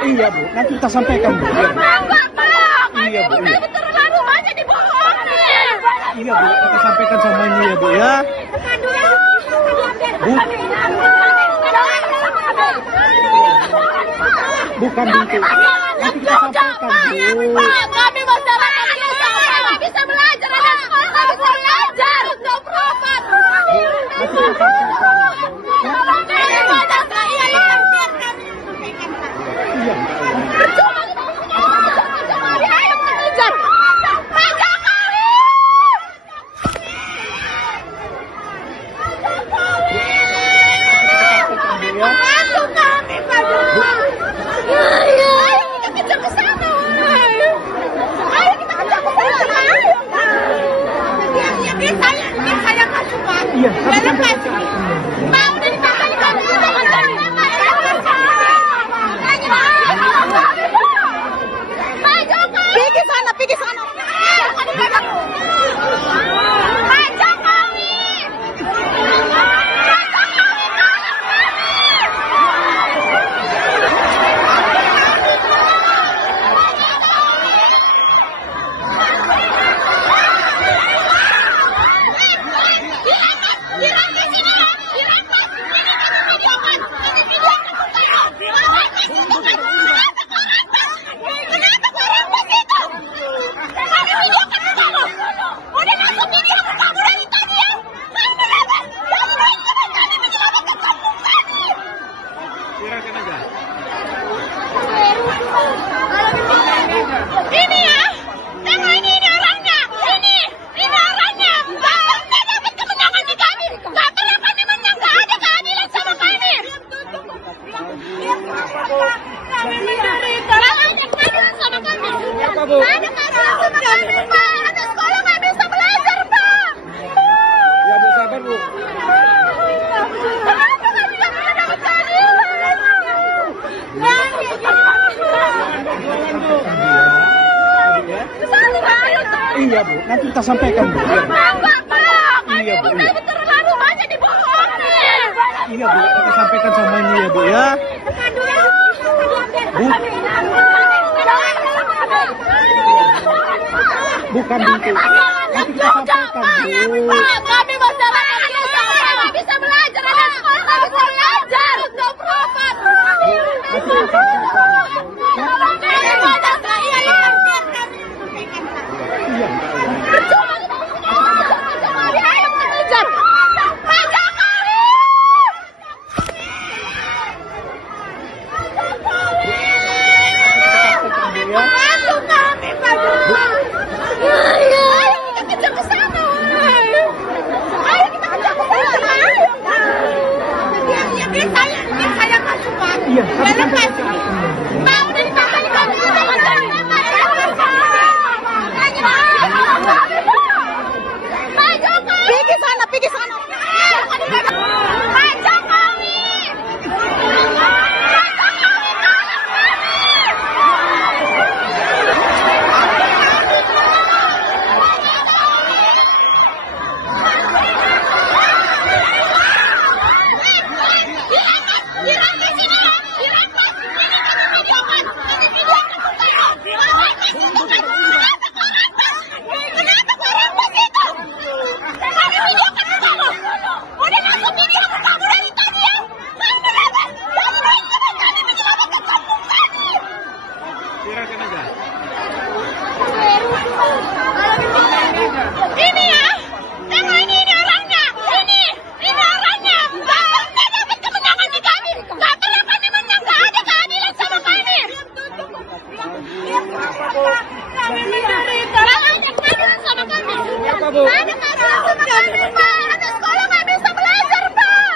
Iya Bu, nanti kita sampaikan Bu. Iya. Iya Bu. Iya. Terlalu banyak dibohongin. Iya Bu, kita sampaikan sama ini ya Bu ya. Bu, bukan itu. Nanti kita sampaikan Bu. Kami masyarakat biasa nggak bisa belajar, ada sekolah nggak bisa belajar, nggak proper. Nanti kita sampaikan. Iya. Iya. Nggak lepas. Mau dikembalikan Pak Jokowi. Pergi sana, pergi sana. Pak Jokowi. nanti kita sampaikan Bu. Ya. Iya, Bu. Ini terlalu banyak dibohongin. Iya Bu, kita sampaikan sama ini ya Bu ya. Bu, bukan itu. Nanti kita sampaikan Bu. Kami masyarakat biasa nggak bisa belajar, ada sekolah nggak bisa belajar, nggak proper. Nanti kita sampaikan. Iya. Iya, pergi sana. Pak Jokowi. Ini ya, tengok ini orangnya, ini orangnya, nggak dapat kemenangan di kami, nggak pernah kami menang, nggak ada keadilan sama kami. Kami mencari, nggak ada keadilan sama kami, nggak ada keadilan sama kami, Pak. Anak sekolah nggak bisa belajar, Pak.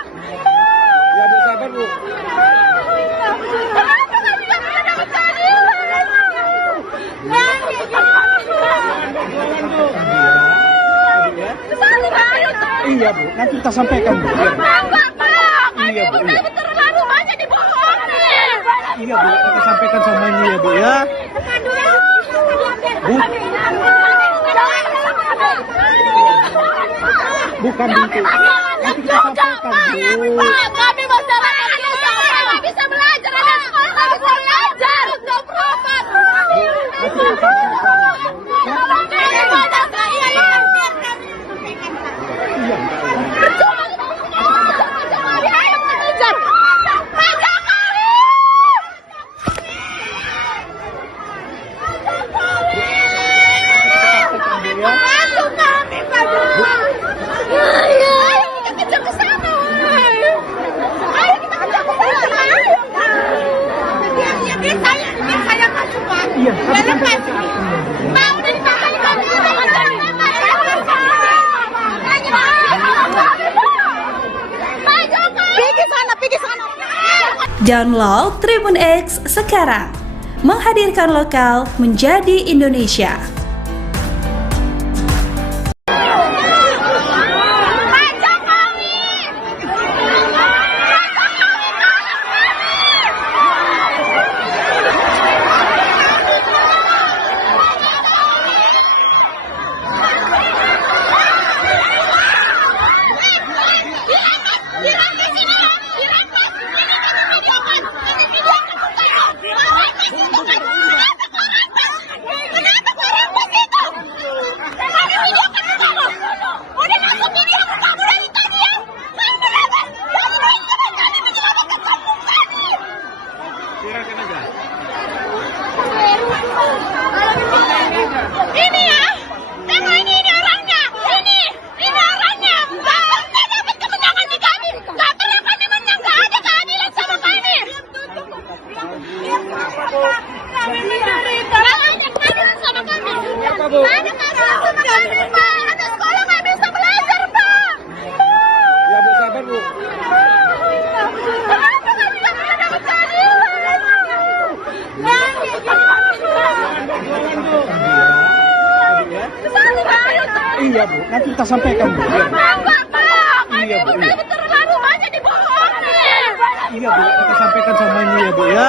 Ya Bu, sabar Bu. Kenapa nggak bisa dapat keadilan? Iya Bu, nanti kita sampaikan Bu. Ya. Iya, Bu. Ini terlalu banyak dibohongin. Iya Bu, kita sampaikan sama ini ya Bu ya. Bu, bukan itu. Nanti kita sampaikan Bu. Kami masyarakat biasa nggak bisa belajar, ada sekolah nggak bisa belajar, nggak proper. Nanti kita sampaikan. Iya. Iya, Download Tribun X sekarang, menghadirkan lokal menjadi Indonesia. Ini ya, tengok ini orangnya, ini orangnya, nggak dapat kemenangan di kami, nggak pernah kami menang, nggak ada keadilan sama kami. Kami mencari, nggak ada keadilan sama kami, nggak ada keadilan sama kami, Pak. Anak sekolah nggak bisa belajar, Pak. Ya Bu, sabar Bu. Kenapa nggak bisa dapat keadilan? Iya Bu, nanti kita sampaikan Bu. Ya. Iya Bu. Ini terlalu banyak dibohongin. Iya Bu, kita sampaikan sama ini ya Bu ya.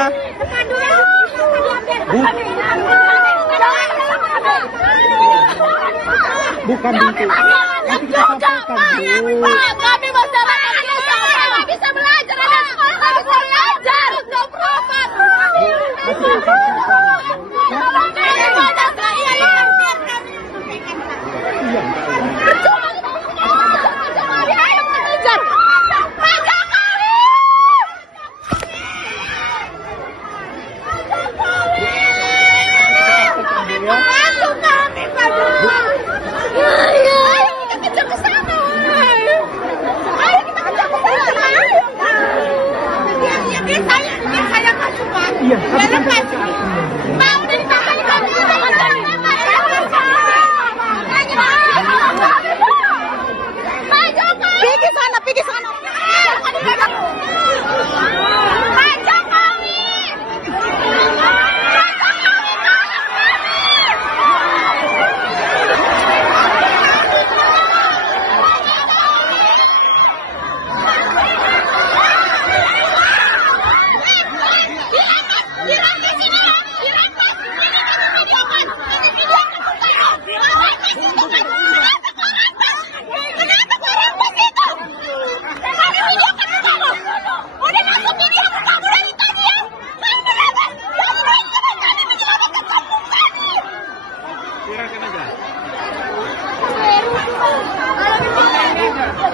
Bu, Bukan gitu. Nanti kita sampaikan dulu. Kami masyarakat biasa nggak bisa belajar, ada sekolah nggak bisa belajar, no profit. Iya, tapi kan pergi sana, pergi sana. Pak Jokowi.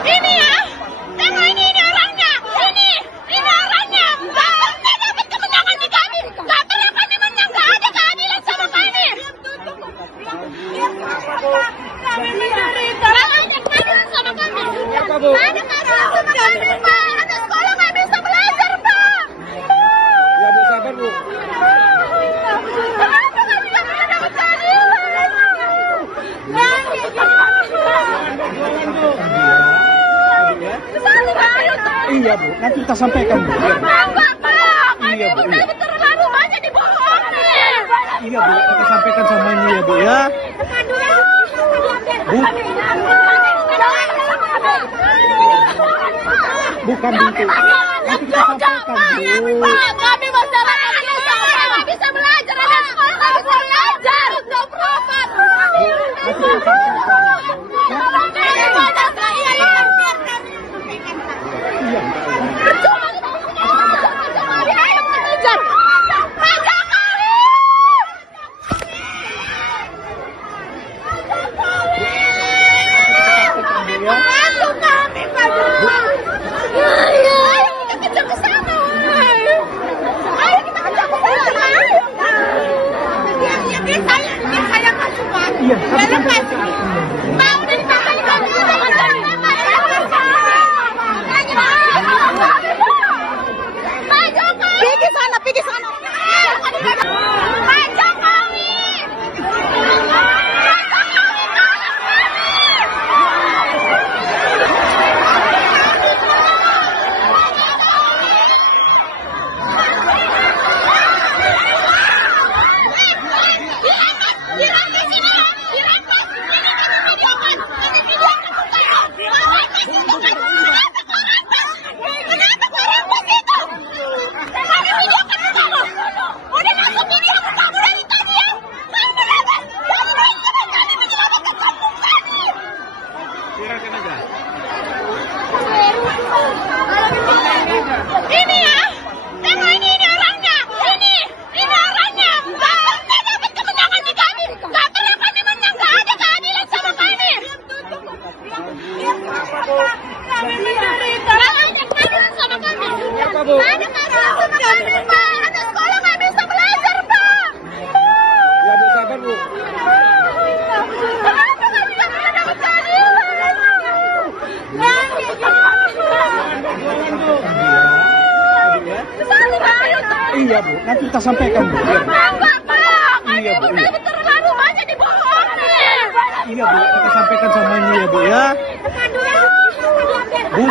Ini ya, tengok ini orangnya, ini orangnya. Nggak dapat kemenangan di kami, nggak pernah kami menang, nggak ada keadilan sama kami. Kami mencari keadilan sama kami. Nggak ada keadilan sama kami, Pak. Anak sekolah nggak bisa belajar, Pak. ya Bu, sabar Bu. Kenapa kami nggak pernah dapat keadilan? Iya Bu, nanti kita sampaikan Bu. Iya Bu, iya. Terlalu banyak dibohongi. Iya Bu, kita sampaikan sama ini ya Bu ya. Bu, bukan gitu. Nanti kita sampaikan Bu. Kami masyarakat biasa nggak bisa belajar, ada sekolah nggak bisa belajar, no profit. Nanti kita sampaikan. Iya. Iya, tapi kan pergi sana, pergi sana. Pak Jokowi. Ini ya, tengok ini orangnya, ini orangnya. Nggak dapat kemenangan di kami, nggak pernah kami menang, nggak ada keadilan sama kami. Kami mencari keadilan sama kami. Nggak ada keadilan sama kami, Pak. Anak sekolah nggak bisa belajar, Pak. ya Bu, sabar Bu. Kenapa kami nggak pernah dapat keadilan? Iya Bu, nanti kita sampaikan Bu. Iya. Iya Bu, iya. Terlalu banyak dibohongi. Iya Bu, kita sampaikan sama ini ya Bu ya. Bu,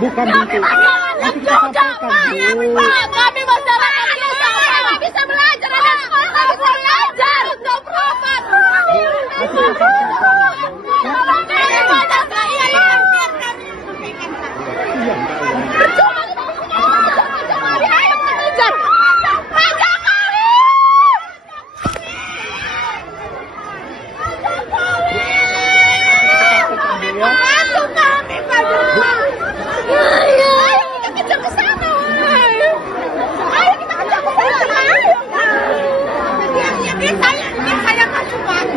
bukan gitu. Nanti kita sampaikan Bu. Kami masyarakat biasa nggak bisa belajar, ada sekolah nggak bisa belajar, no profit. Nanti kita sampaikan. Iya. Pak Jokowi.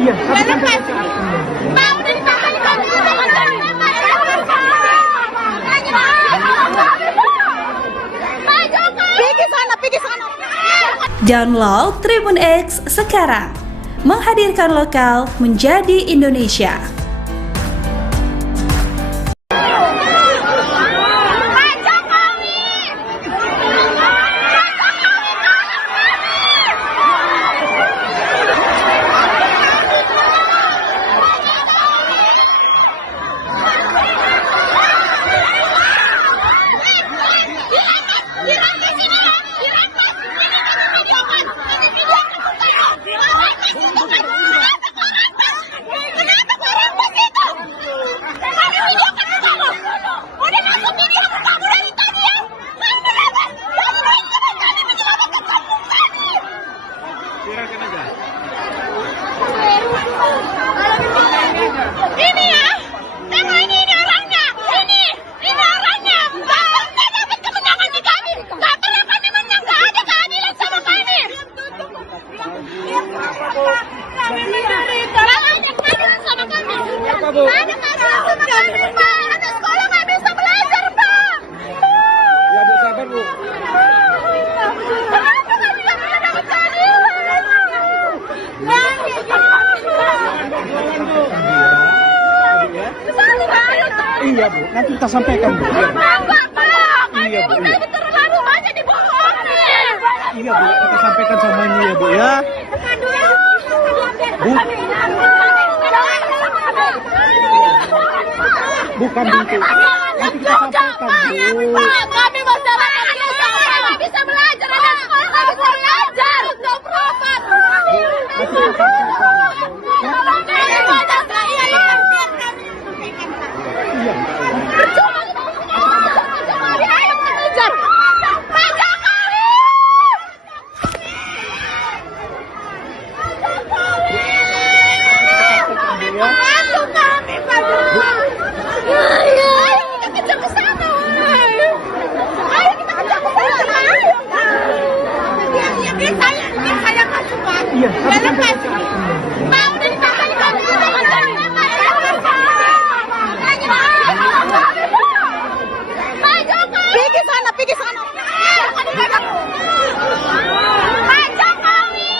Iya, Udah lepas. Mau ditambahkan Pergi sana, pergi sana. Download Tribun X sekarang. Menghadirkan lokal menjadi Indonesia. Ini ya, tengok ini orangnya, ini orangnya. Nggak dapat kemenangan di kami, nggak pernah kami menang, nggak ada keadilan sama kami. Nggak ada keadilan sama kami. Nggak ada keadilan sama kami, Pak. Anak sekolah nggak bisa belajar, Pak. Ya Bu, sabar Bu. Kenapa kami nggak bisa dapat keadilan? Iya Bu, nanti kita sampaikan Bu. Iya, Iya, Bu. Iya. Terlalu banyak dibohongin. Iya Bu, kita sampaikan semuanya ya Bu ya. Bu, bukan gitu. Nanti kita sampaikan Bu. Kami masyarakat biasa nggak bisa belajar, anak sekolah nggak bisa belajar, nggak proper. Nanti kita sampaikan. Iya. Iya, Udah lepas. Mau ditambahkan Pergi sana, pergi sana. Pak Jokowi.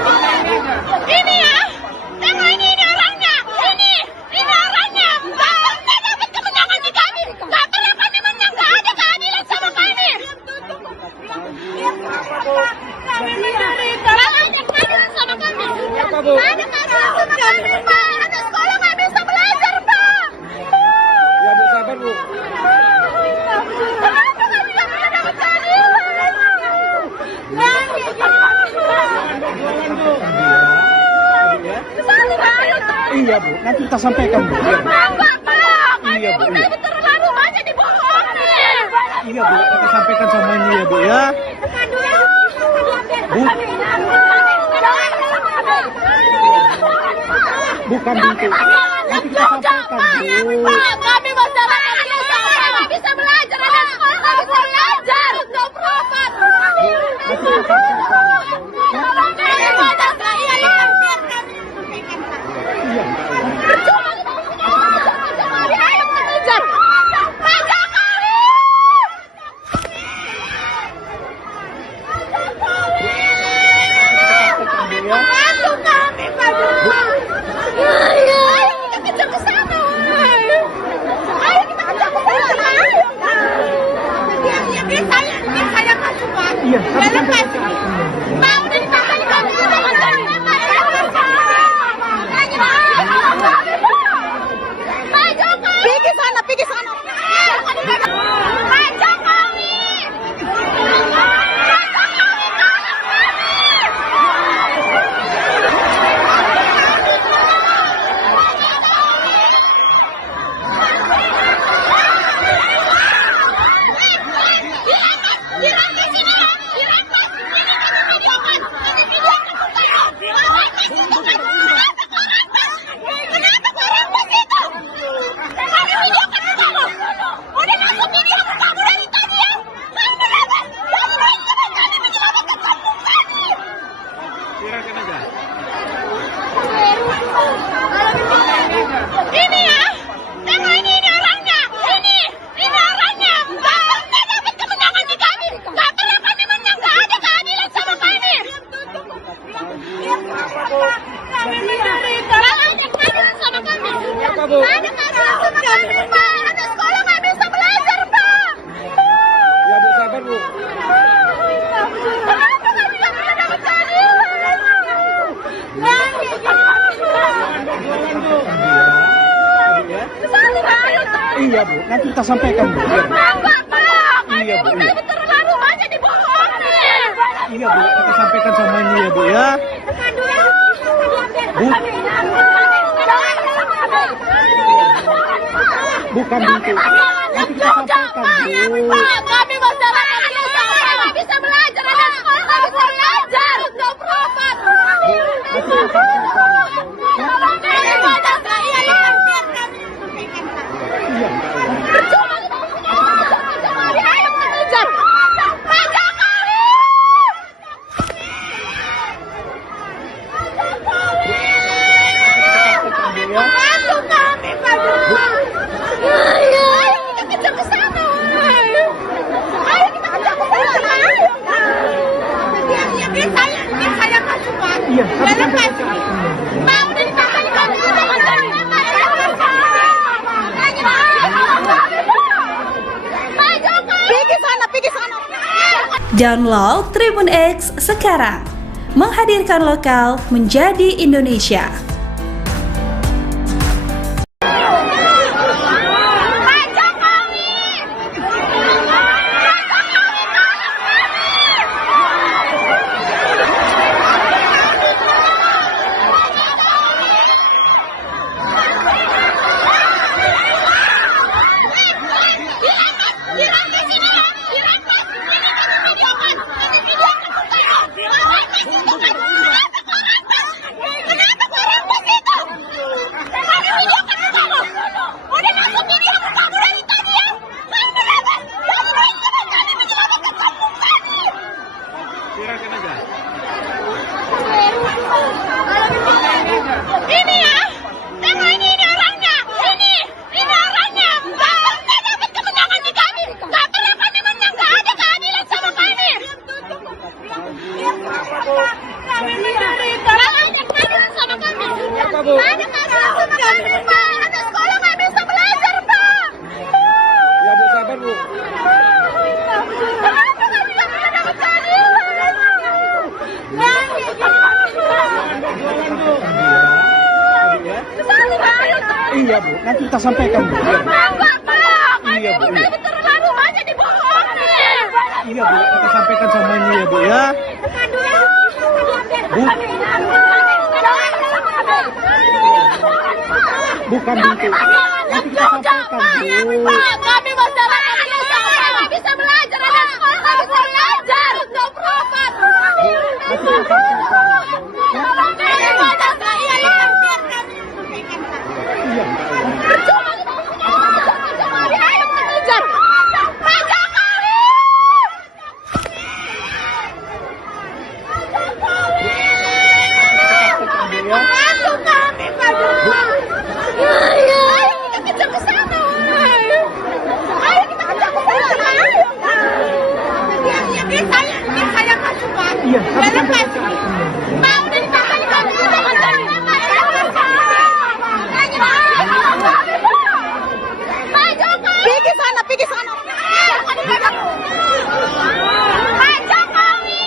Ini ya, tengok ini orangnya, ini orangnya. Nggak dapat kemenangan di kami, nggak pernah kami menang, nggak ada keadilan sama kami. Nggak ada keadilan sama kami. Nggak ada keadilan sama kami, Pak. Anak sekolah nggak bisa belajar, Pak. Ya Bu, sabar Bu. Kenapa kami nggak bisa dapat keadilan? Iya Bu, nanti kita sampaikan Bu. Iya. Iya, Bu. Terlalu banyak dibohongin. Iya Bu, kita sampaikan semuanya ya Bu ya. Bu, bukan gitu. Nanti kita sampaikan Bu. Kami masyarakat biasa nggak bisa belajar, anak sekolah nggak bisa belajar, nggak proper. Nanti kita sampaikan. Iya. Iya, Udah lepas. Mau ditambahkan Pak Jokowi. Pergi sana, pergi sana. Pak Jokowi. nanti kita sampaikan Bu. Iya, Bu. Iya, Bu. Iya. Terlalu banyak dibohongin. Iya Bu, kita sampaikan sama ini ya Bu ya. Bu, bukan itu. Nanti kita sampaikan Bu. Kami masyarakat biasa nggak bisa belajar, ada sekolah nggak bisa belajar, nggak proper. Nanti kita sampaikan Bu. Iya. Iya, tapi sampaikan. Mau disampaikan pergi sana. Download Tribun X sekarang. Menghadirkan lokal menjadi Indonesia. Ini ya, tengok ini orangnya, ini orangnya, nggak dapat kemenangan di kami, nggak pernah kami menang, nggak ada keadilan sama kami. Kami mencari, kalau ada keadilan sama kami, ada keadilan sama kami, Pak. Ada sekolah nggak bisa belajar, Pak. Ya Bu, sabar Bu. Kenapa nggak bisa mendapat keadilan? Iya Bu, nanti kita sampaikan Bu. Iya, Bu. Iya, Bu. Iya. Terlalu banyak dibohongin. Iya Bu, kita sampaikan sama ini ya Bu ya. Bu, bukan itu. Nanti kita sampaikan Bu. Kami masyarakat biasa nggak bisa belajar, ada sekolah nggak bisa belajar, nggak proper. Nanti kita sampaikan Bu. Iya. Iya, Mau disampaikan pergi sana. Pak Jokowi.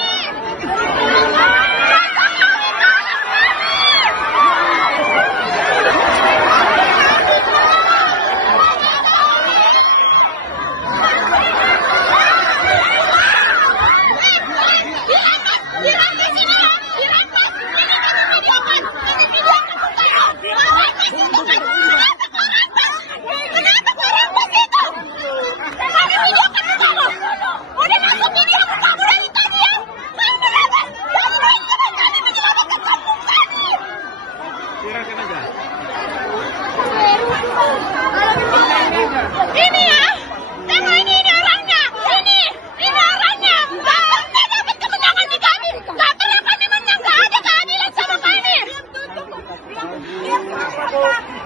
Ini ya, tengok ini orangnya, ini orangnya, nggak dapat kemenangan di kami, nggak pernah kami menang, nggak ada keadilan sama kami.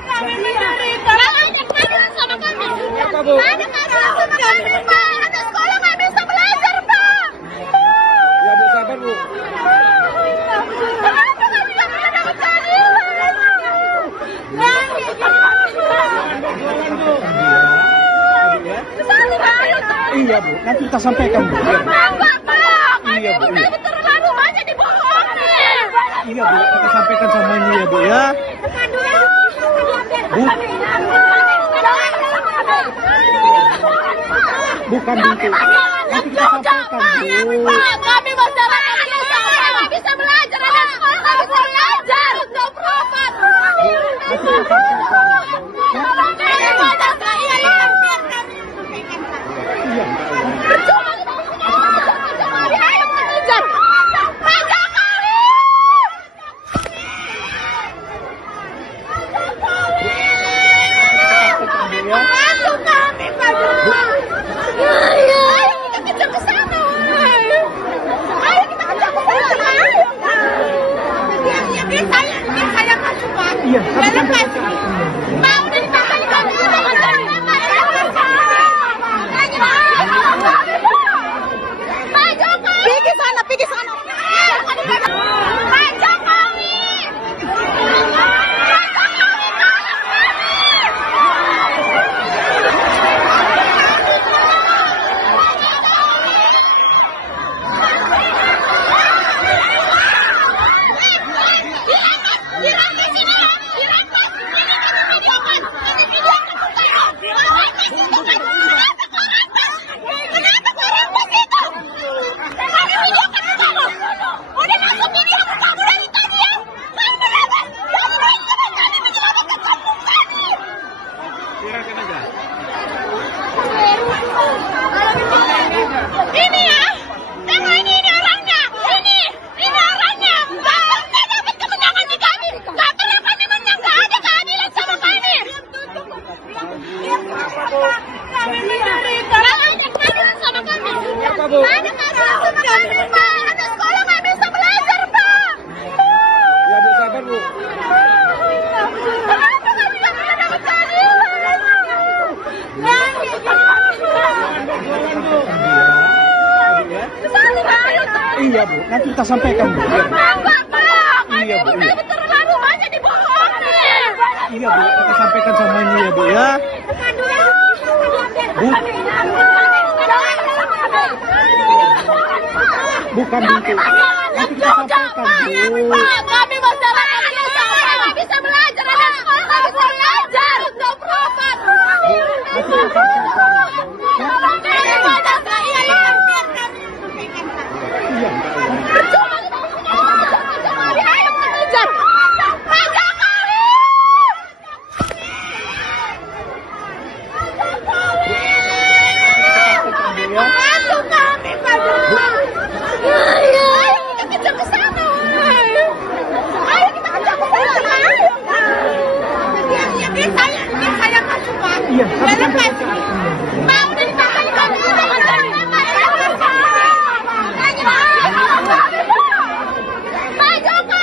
Kami mencari, kalau ada keadilan sama kami, ada keadilan sama kami, Pak. Ada sekolah nggak bisa belajar, Pak. Ya Bu, sabar Bu. Kenapa nggak bisa mendapat keadilan? Iya Bu, nanti kita sampaikan Bu. Iya, Bu. Iya, Bu. Iya. Terlalu banyak dibohongin. Iya Bu, kita sampaikan sama ini ya Bu ya. Bu, Bukan itu. Nanti kita sampaikan Bu. Kami masyarakat biasa nggak bisa belajar, ada sekolah nggak bisa belajar, nggak proper. Nanti kita sampaikan. Iya. Iya, Mau ditambah pergi sana, pergi sana. Pak Jokowi. Ini ya, tengok ini orangnya, ini orangnya. Nggak dapat kemenangan di kami, nggak pernah kami menang, nggak ada keadilan sama kami. Kami menderita, nggak ada keadilan sama kami. Nggak ada keadilan sama kami, Pak. Anak sekolah nggak bisa belajar, Pak. Ya Bu, sabar Bu. Kenapa nggak bisa mendapat keadilan? Iya Bu, nanti kita sampaikan Bu. Iya. Iya Bu, iya. Terlalu banyak dibohongin. Iya Bu, kita sampaikan sama ini ya Bu ya. Bu. Bukan itu. Nanti kita sampaikan Bu. Kami masyarakat biasa nggak bisa belajar, ada sekolah nggak bisa belajar, nggak proper. Nanti kita sampaikan. Iya. Iya, Mau ditambah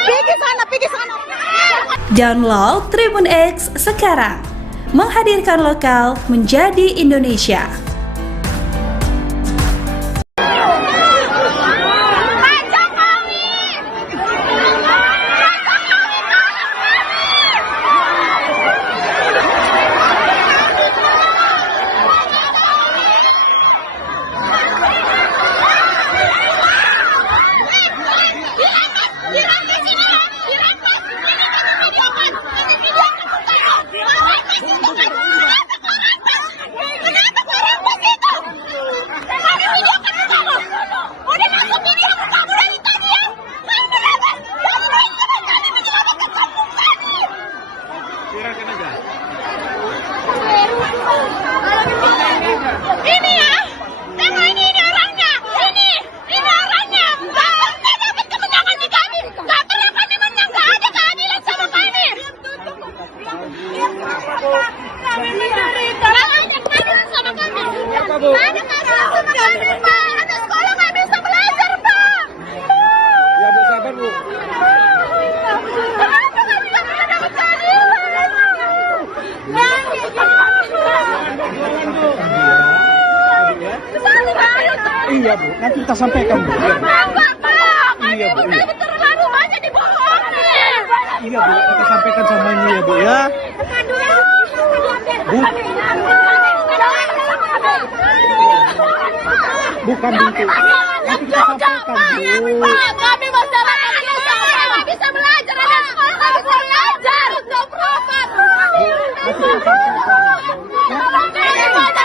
pergi sana, pergi sana. Download Tribun X sekarang. Menghadirkan lokal menjadi Indonesia. Ini ya, tengok ini orangnya, ini orangnya. Nggak dapat kemenangan di kami, nggak pernah kami menang, nggak ada keadilan sama kami. Kami menderita, nggak ada keadilan sama kami. Nggak ada keadilan sama kami, Pak. Anak sekolah nggak bisa belajar, Pak. Ya Bu, sabar Bu. Kenapa nggak bisa mendapat keadilan? Iya Bu, nanti kita sampaikan Bu. Iya. Iya Bu, iya. Terlalu banyak dibohongin. Iya Bu, kita sampaikan sama ini ya Bu ya. Bu. Bukan itu. Nanti kita sampaikan Bu. Kami masyarakat biasa nggak bisa belajar, ada sekolah nggak bisa belajar, nggak proper. Nanti kita sampaikan.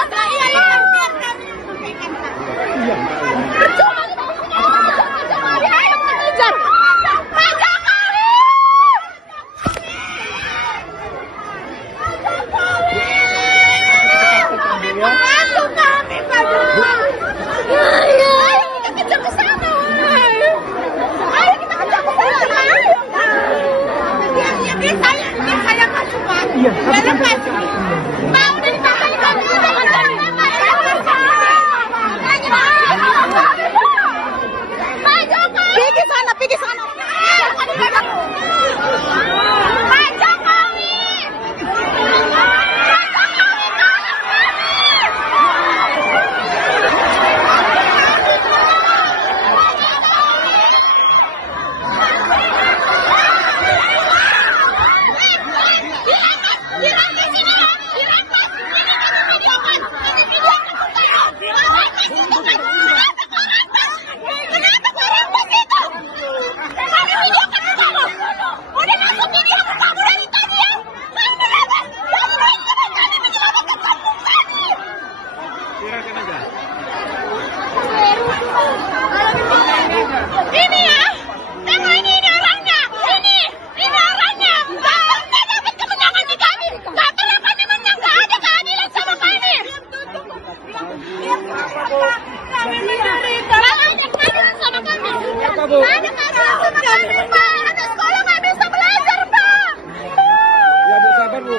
Ini ya, tengok ini orangnya, ini orangnya. Nggak dapat kemenangan di kami, nggak pernah kami menang, nggak ada keadilan sama kami. Kami menderita, nggak ada keadilan sama kami. Nggak ada keadilan sama kami, Pak. Anak sekolah nggak bisa belajar, Pak. Ya Bu, sabar Bu.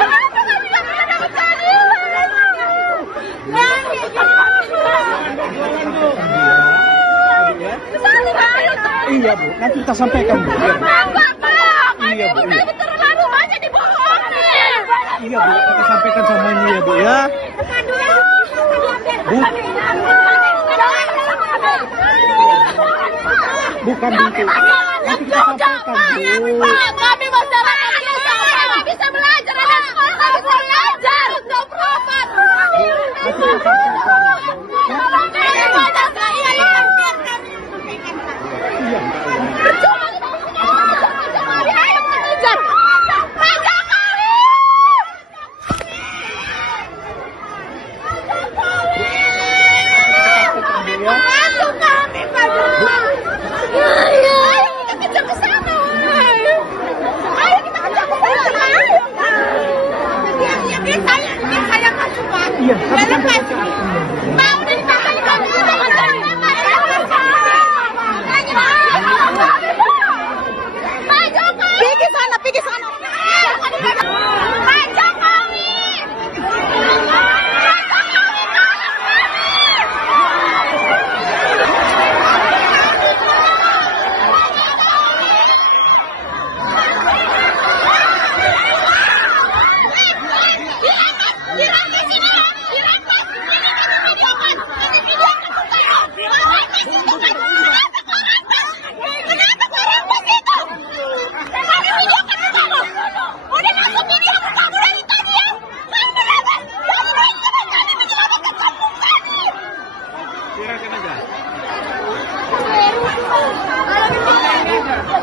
Kenapa kami nggak pernah dapat keadilan? Iya Bu, nanti kita sampaikan Bu. Iya Bu. Iya Bu. Iya. Terlalu banyak dibohongin. Iya Bu, kita sampaikan sama ini ya Bu ya. Bu. Bukan itu. Nanti kita sampaikan Bu. Kami masyarakat biasa nggak bisa belajar, ada sekolah nggak bisa belajar, nggak proper. Nanti kita sampaikan Bu. Iya. Iya, tapi sampai Mau dipakai kami pergi sana, pergi sana. Pak Jokowi.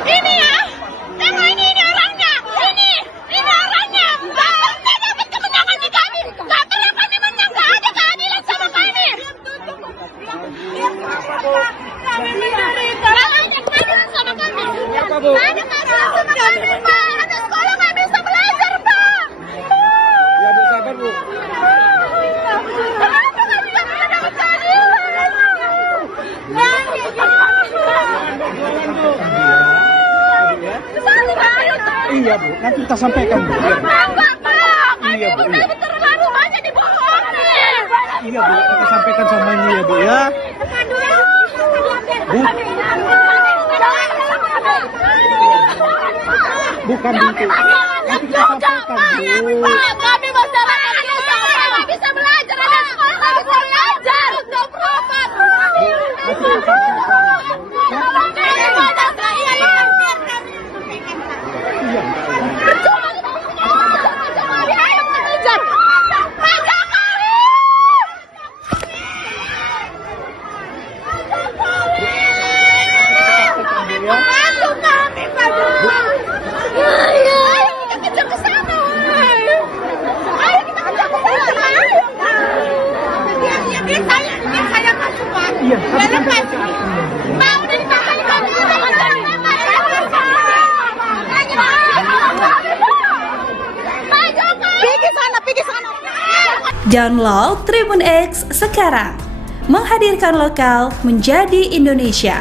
Ini ya, tengok ini orangnya, ini orangnya. Nggak dapat kemenangan di kami, nggak pernah kami menang, nggak ada keadilan sama kami. Kami menderita, nggak ada keadilan sama kami. Nggak ada keadilan sama kami, Pak. Anak sekolah nggak bisa belajar, Pak. Ya Bu, sabar Bu. Kenapa kami nggak pernah dapat keadilan? Iya Bu, nanti kita sampaikan Bu. Iya Bu. Iya Bu. Iya. Terlalu banyak dibohongin. Iya Bu, kita sampaikan sama ini ya Bu ya. Bu. Bukan itu. Nanti kita sampaikan Bu. Kami masyarakat biasa nggak bisa belajar, ada sekolah nggak bisa belajar, nggak proper. Nanti kita sampaikan Bu. Iya. Iya, Mau dipakai kami pergi sana, pergi sana. Download Tribun X sekarang. Menghadirkan lokal menjadi Indonesia.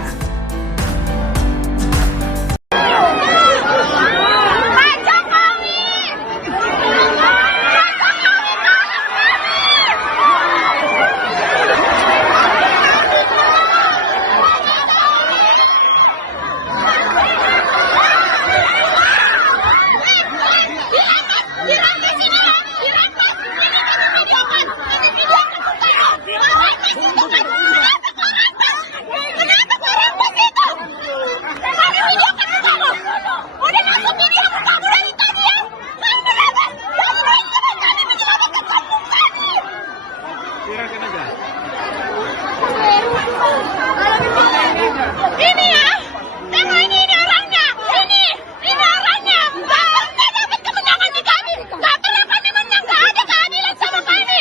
Ini ya, tengok ini orangnya, ini orangnya. Nggak dapat kemenangan di kami, nggak pernah kami menang, nggak ada keadilan sama kami.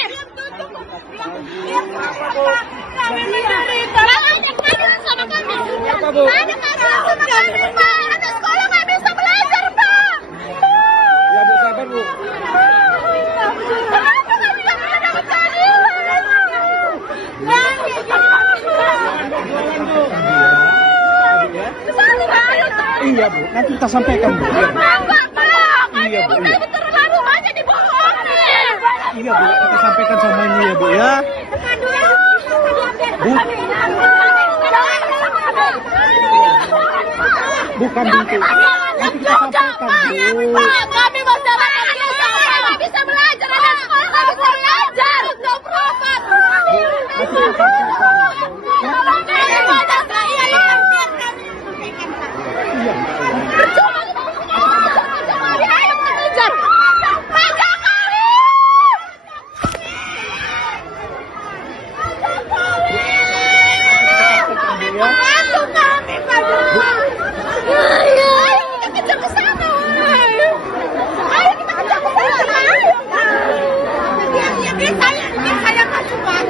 Kami menderita. Ada keadilan sama kami. Apa, Bu? Ada keadilan sama kami, Pak. Anak sekolah nggak bisa belajar, Pak. Ya Bu, sabar Bu. Kenapa kami nggak bisa dapat keadilan? Iya Bu, nanti kita sampaikan Bu. Iya, Enggak, Pak. Iya, Bu, Kami iya. udah terlalu banyak dibohongin. Iya Bu, kita sampaikan sama ini ya Bu ya. Bu. Bukan gitu. Nanti kita sampaikan Bu. Pak, kami masyarakat biasa nggak bisa belajar, ada sekolah nggak bisa belajar, nggak berobat. Nanti kita sampaikan. Iya.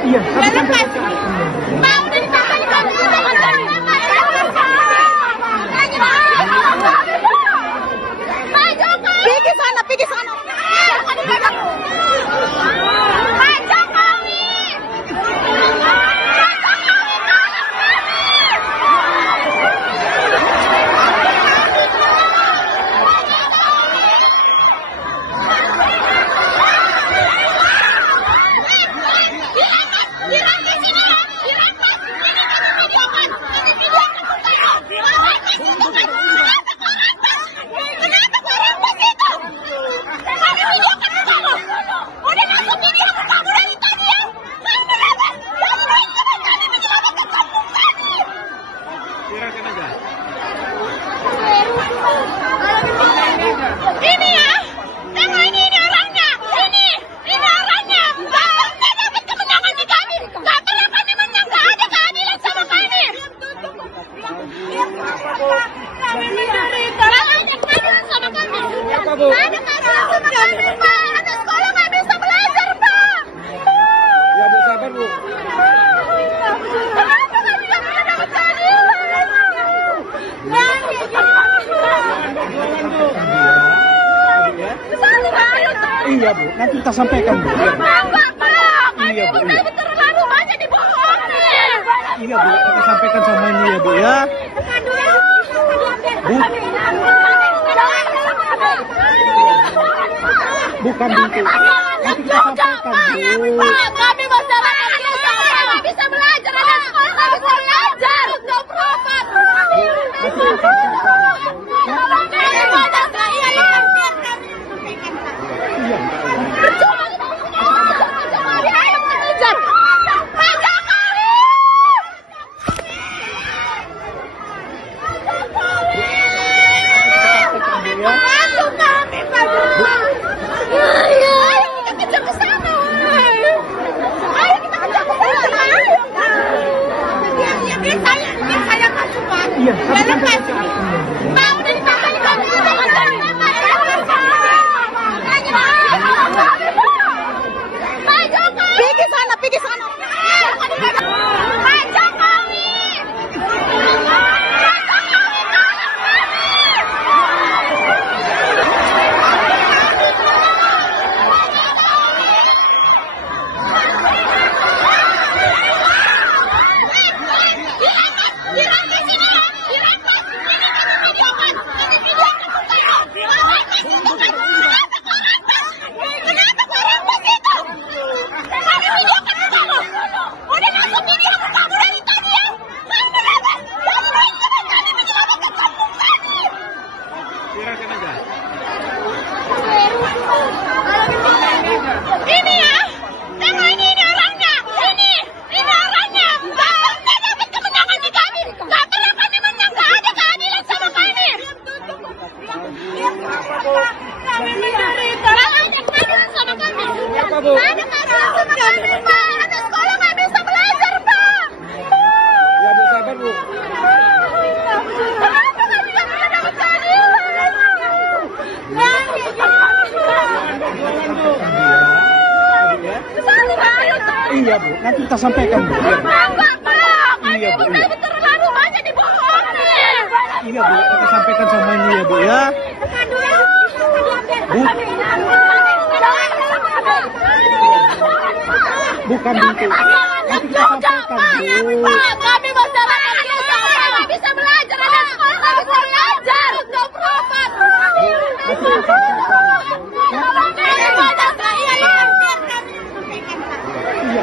Iya, tapi sampaikan. Mau disampaikan pergi sana, pergi sana. Pak Jokowi. Ini ya, tengok ini orangnya, ini orangnya. Nggak dapat kemenangan di kami, nggak pernah kami menang, nggak ada keadilan sama kami. Kami menderita, ada keadilan sama kami. Apa Bu? Ada keadilan sama kami, Pak. Anak sekolah nggak bisa belajar, Pak. Ya Bu, sabar Bu. Kenapa kami nggak bisa dapat keadilan? Iya Bu, nanti kita sampaikan Bu. Iya, Enggak, Pak. Kami Iya, Bu, udah iya. terlalu banyak dibohongin. Iya Bu, kita sampaikan sama ini ya Bu ya. Bu. Bukan gitu. Nanti kita sampaikan Bu. Pak, kami masyarakat biasa nggak bisa belajar, ada sekolah nggak bisa belajar, nggak berobat. Nanti kita sampaikan. Iya. Ayo kita kejar ke sana. Ayo kita nanti kita sampaikan Bu. Iya, Bu. Iya, Bu. Iya. Terlalu banyak dibohongin. Iya Bu, kita sampaikan sama ini ya Bu ya. Bu, bukan itu. Nanti kita sampaikan Bu. Kami masyarakat biasa nggak bisa belajar, ada sekolah nggak bisa belajar, nggak proper. Nanti kita sampaikan. Iya.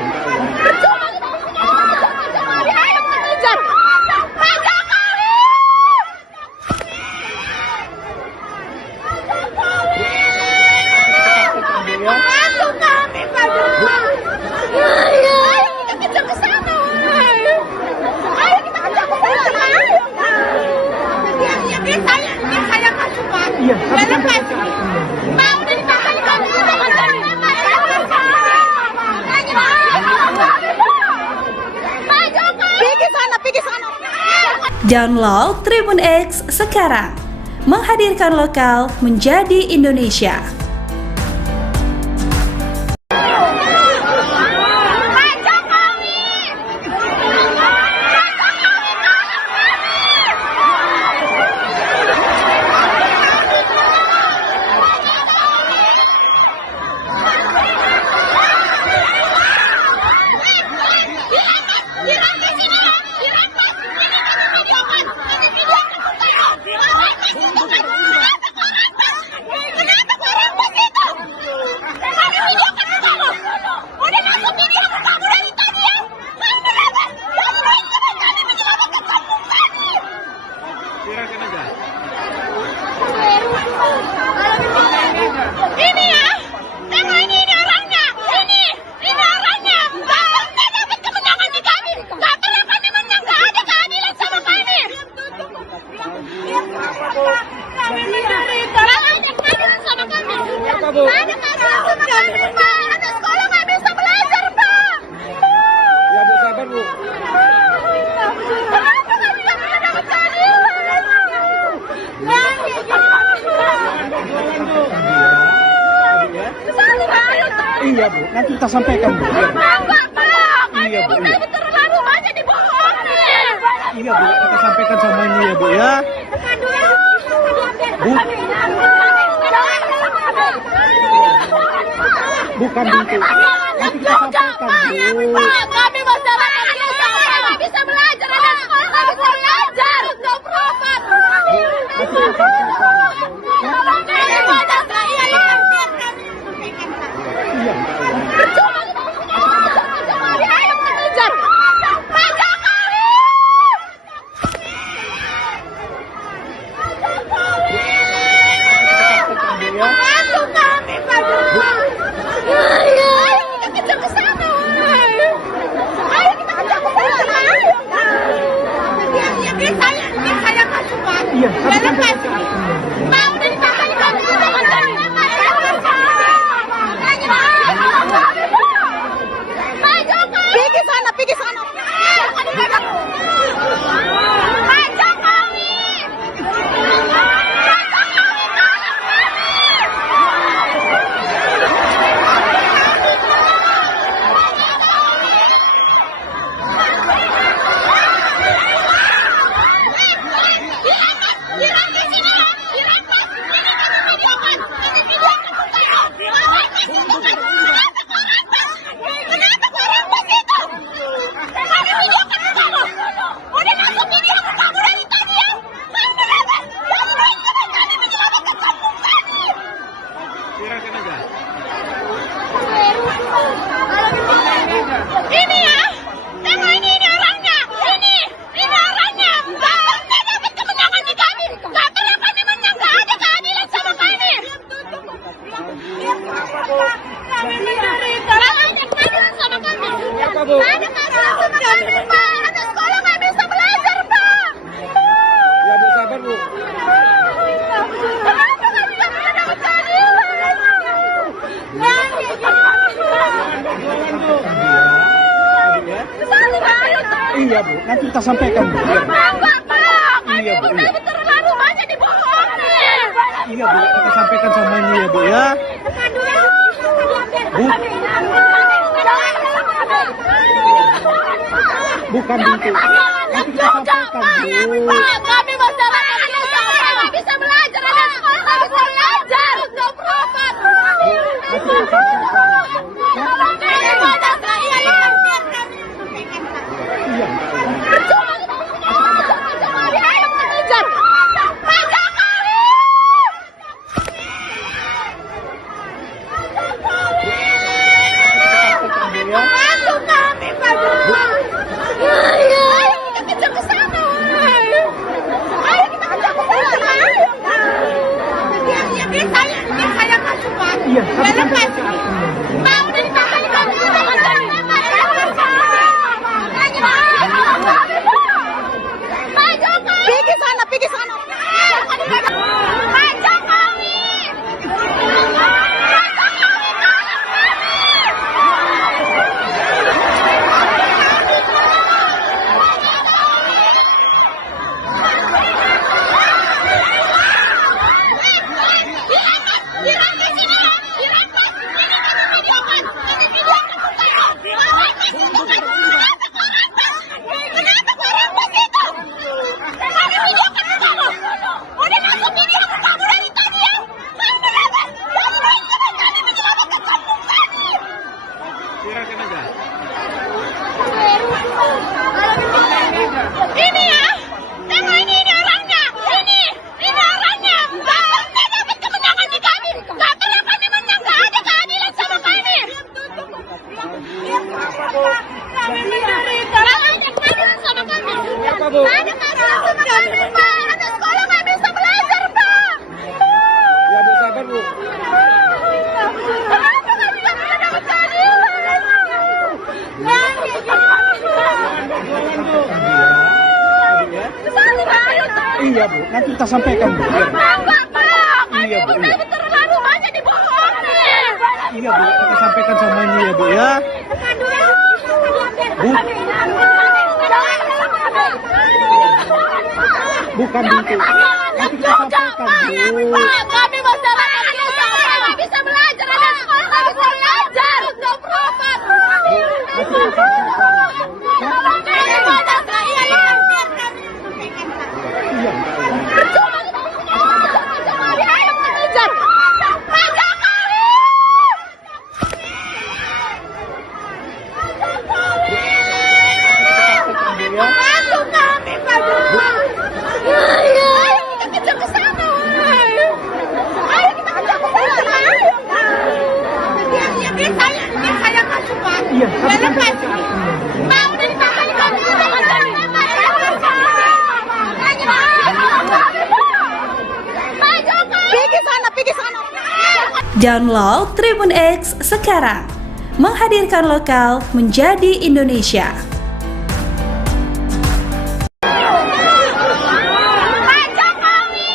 Iya, tapi sampaikan. Download Tribun X sekarang, menghadirkan lokal menjadi Indonesia. Ini ya, tengok ini orangnya, ini orangnya. Nggak dapat kemenangan di kami, nggak pernah kami menang, nggak ada keadilan sama kami. Nggak ada keadilan sama kami, nggak ada keadilan sama kami, Pak. Anak sekolah nggak bisa belajar, Pak. Ya Bu, sabar Bu. Kenapa kami nggak pernah dapat keadilan? Iya Bu, nanti kita sampaikan Bu. Iya, Bu. Iya, Bu. Iya. Terlalu banyak dibohongin. Iya Bu, kita sampaikan sama ini ya Bu ya. Bu, bukan itu. Nanti kita sampaikan Bu. Kami masyarakat biasa nggak bisa belajar, ada sekolah nggak bisa belajar, nggak proper. Nanti kita sampaikan Bu. Iya. Iya, tapi sampaikan. Pergi sana. Pak Jokowi. Ini ya, tengok ini orangnya, ini orangnya. Nggak dapat kemenangan di kami, nggak pernah kami menang, nggak ada keadilan sama kami. Nggak ada keadilan sama kami, nggak ada keadilan sama kami, Pak. Anak sekolah nggak bisa belajar, Pak. Ya Bu, sabar Bu. Kenapa kami nggak pernah dapat keadilan? Iya Bu, nanti kita sampaikan Bu. Iya, Bu. Iya, Bu. Iya. Terlalu banyak dibohongin. Iya Bu, kita sampaikan sama ini ya Bu ya. Bu, Bukan gitu. Nanti kita sampaikan, Bu. Kami masyarakat biasa nggak bisa belajar, ada sekolah nggak bisa belajar, nggak berobat. Iya. Percuma kita percuma ayo mengejar. Pak Jokowi. Bantu kami, Pak Jokowi. Ayo kita kejar ke sana. Ayo kita kejar ke sana. Biar saya masuk, Pak. Iya, Biar lepas. Pak udah ditahan. Pak Jokowi. Pergi sana, pergi sana. Pak Jokowi. Ini ya, tengok ini orangnya, ini orangnya. Nggak dapat kemenangan di kami, nggak pernah kami menang, nggak ada keadilan sama kami. Kami menderita, nggak ada keadilan sama kami. Nggak ada keadilan sama kami, Pak. Anak sekolah nggak bisa belajar, Pak. Ya, Bu, sabar, Bu. Kenapa kami nggak pernah dapat keadilan? Iya, Bu. Nanti kita sampaikan, Bu. Iya, Bu. Iya, Bu. Kita terlalu banyak dibohongin. Iya, Bu. Kita sampaikan sama ini ya, Bu, ya. Bu. Bukan gitu. Nanti kita sampaikan, Bu. Kami masyarakat biasa nggak bisa belajar, ada sekolah nggak bisa belajar, nggak berobat. Nanti kita sampaikan. Iya. Percuma kita percuma ayo mengejar. Pak Jokowi. Bantu kami, Pak Jokowi. Ayo kita kejar ke sana. Ayo kita kejar ke sana. Biar saya masuk, Pak. Iya, Biar lepas. Pak udah ditahan. Pak Jokowi. Pergi sana, pergi sana. Download Tribun X sekarang. Menghadirkan lokal menjadi Indonesia. Pak Jokowi.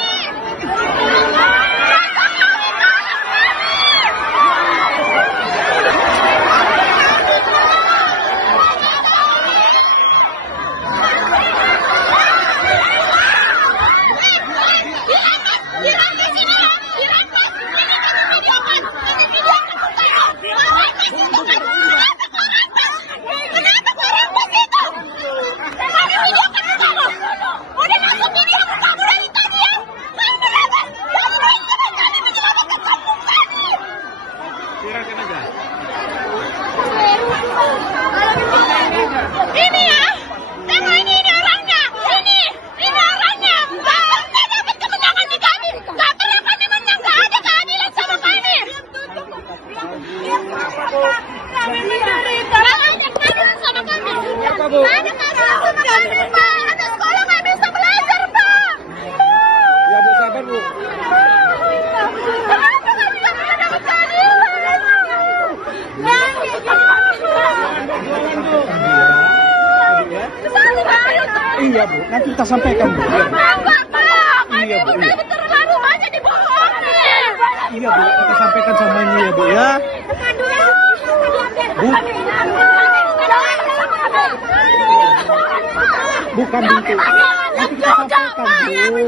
Ini ya, tengok ini orangnya, ini orangnya. Nggak dapat kemenangan di kami, nggak pernah kami menang, nggak ada keadilan sama kami. Kami menderita, nggak ada keadilan sama kami. Nggak ada keadilan sama kami, Pak. Anak sekolah nggak bisa belajar, Pak. Ya, Bu, sabar, Bu. Kenapa kami nggak pernah dapat keadilan? Iya, Bu. Nanti kita sampaikan, Bu. Iya, Bu. Iya, Bu. Kita terlalu banyak dibohongin. Iya, Bu. Kita sampaikan sama ini ya, Bu, ya. Bu. Bukan gitu. Nanti kita sampaikan, Bu. Kami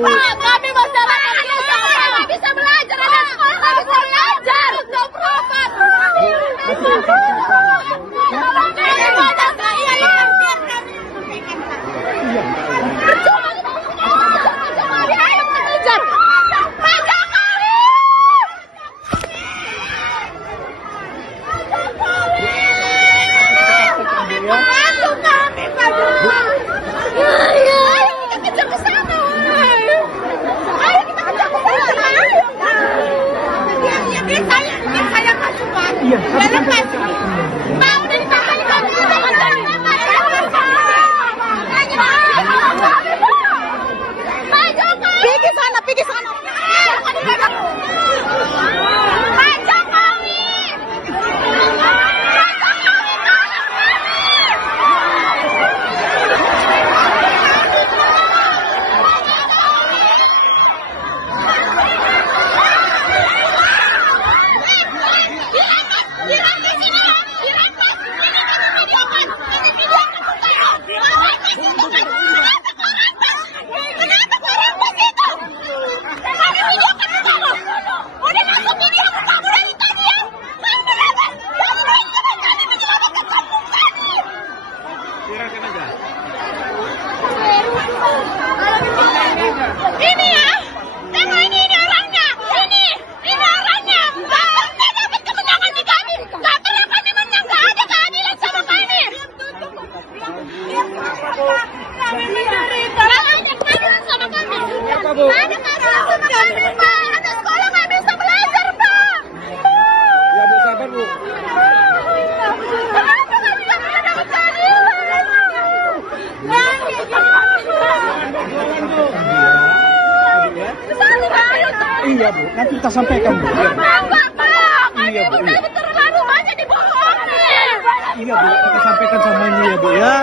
masyarakat biasa nggak bisa belajar, ada sekolah nggak bisa belajar, nggak berobat. Nanti kita sampaikan. Gak lepas. Mau ditahan kami. Pergi sana, pergi sana. Pak Jokowi. Ini ya, tengok ini orangnya, ini orangnya. Nggak dapat kemenangan di kami, nggak pernah kami menang, nggak ada keadilan sama kami. Kami menderita, nggak ada keadilan sama kami. Nggak ada keadilan sama kami, Pak. Anak sekolah nggak bisa belajar, Pak. Ya Bu, sabar Bu. Kenapa kami nggak bisa dapat keadilan? Iya Bu, nanti kita sampaikan Bu. Iya, Iya, Bu. Kami terlalu banyak dibohongin. iya Bu, kita sampaikan sama ini ya Bu ya.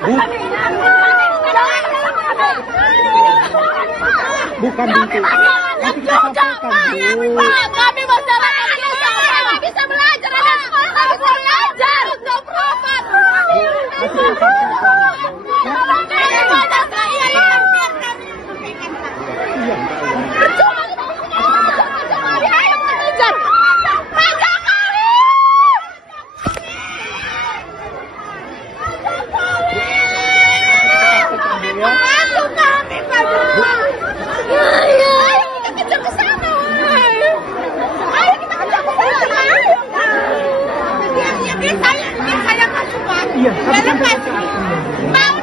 Bu, bukan Bu. Nanti kita sampaikan Bu. Kami masyarakat biasa nggak bisa belajar, ada sekolah nggak bisa belajar, nggak berobat. Saya masuk, Pak. Iya, Nggak lepas. Mau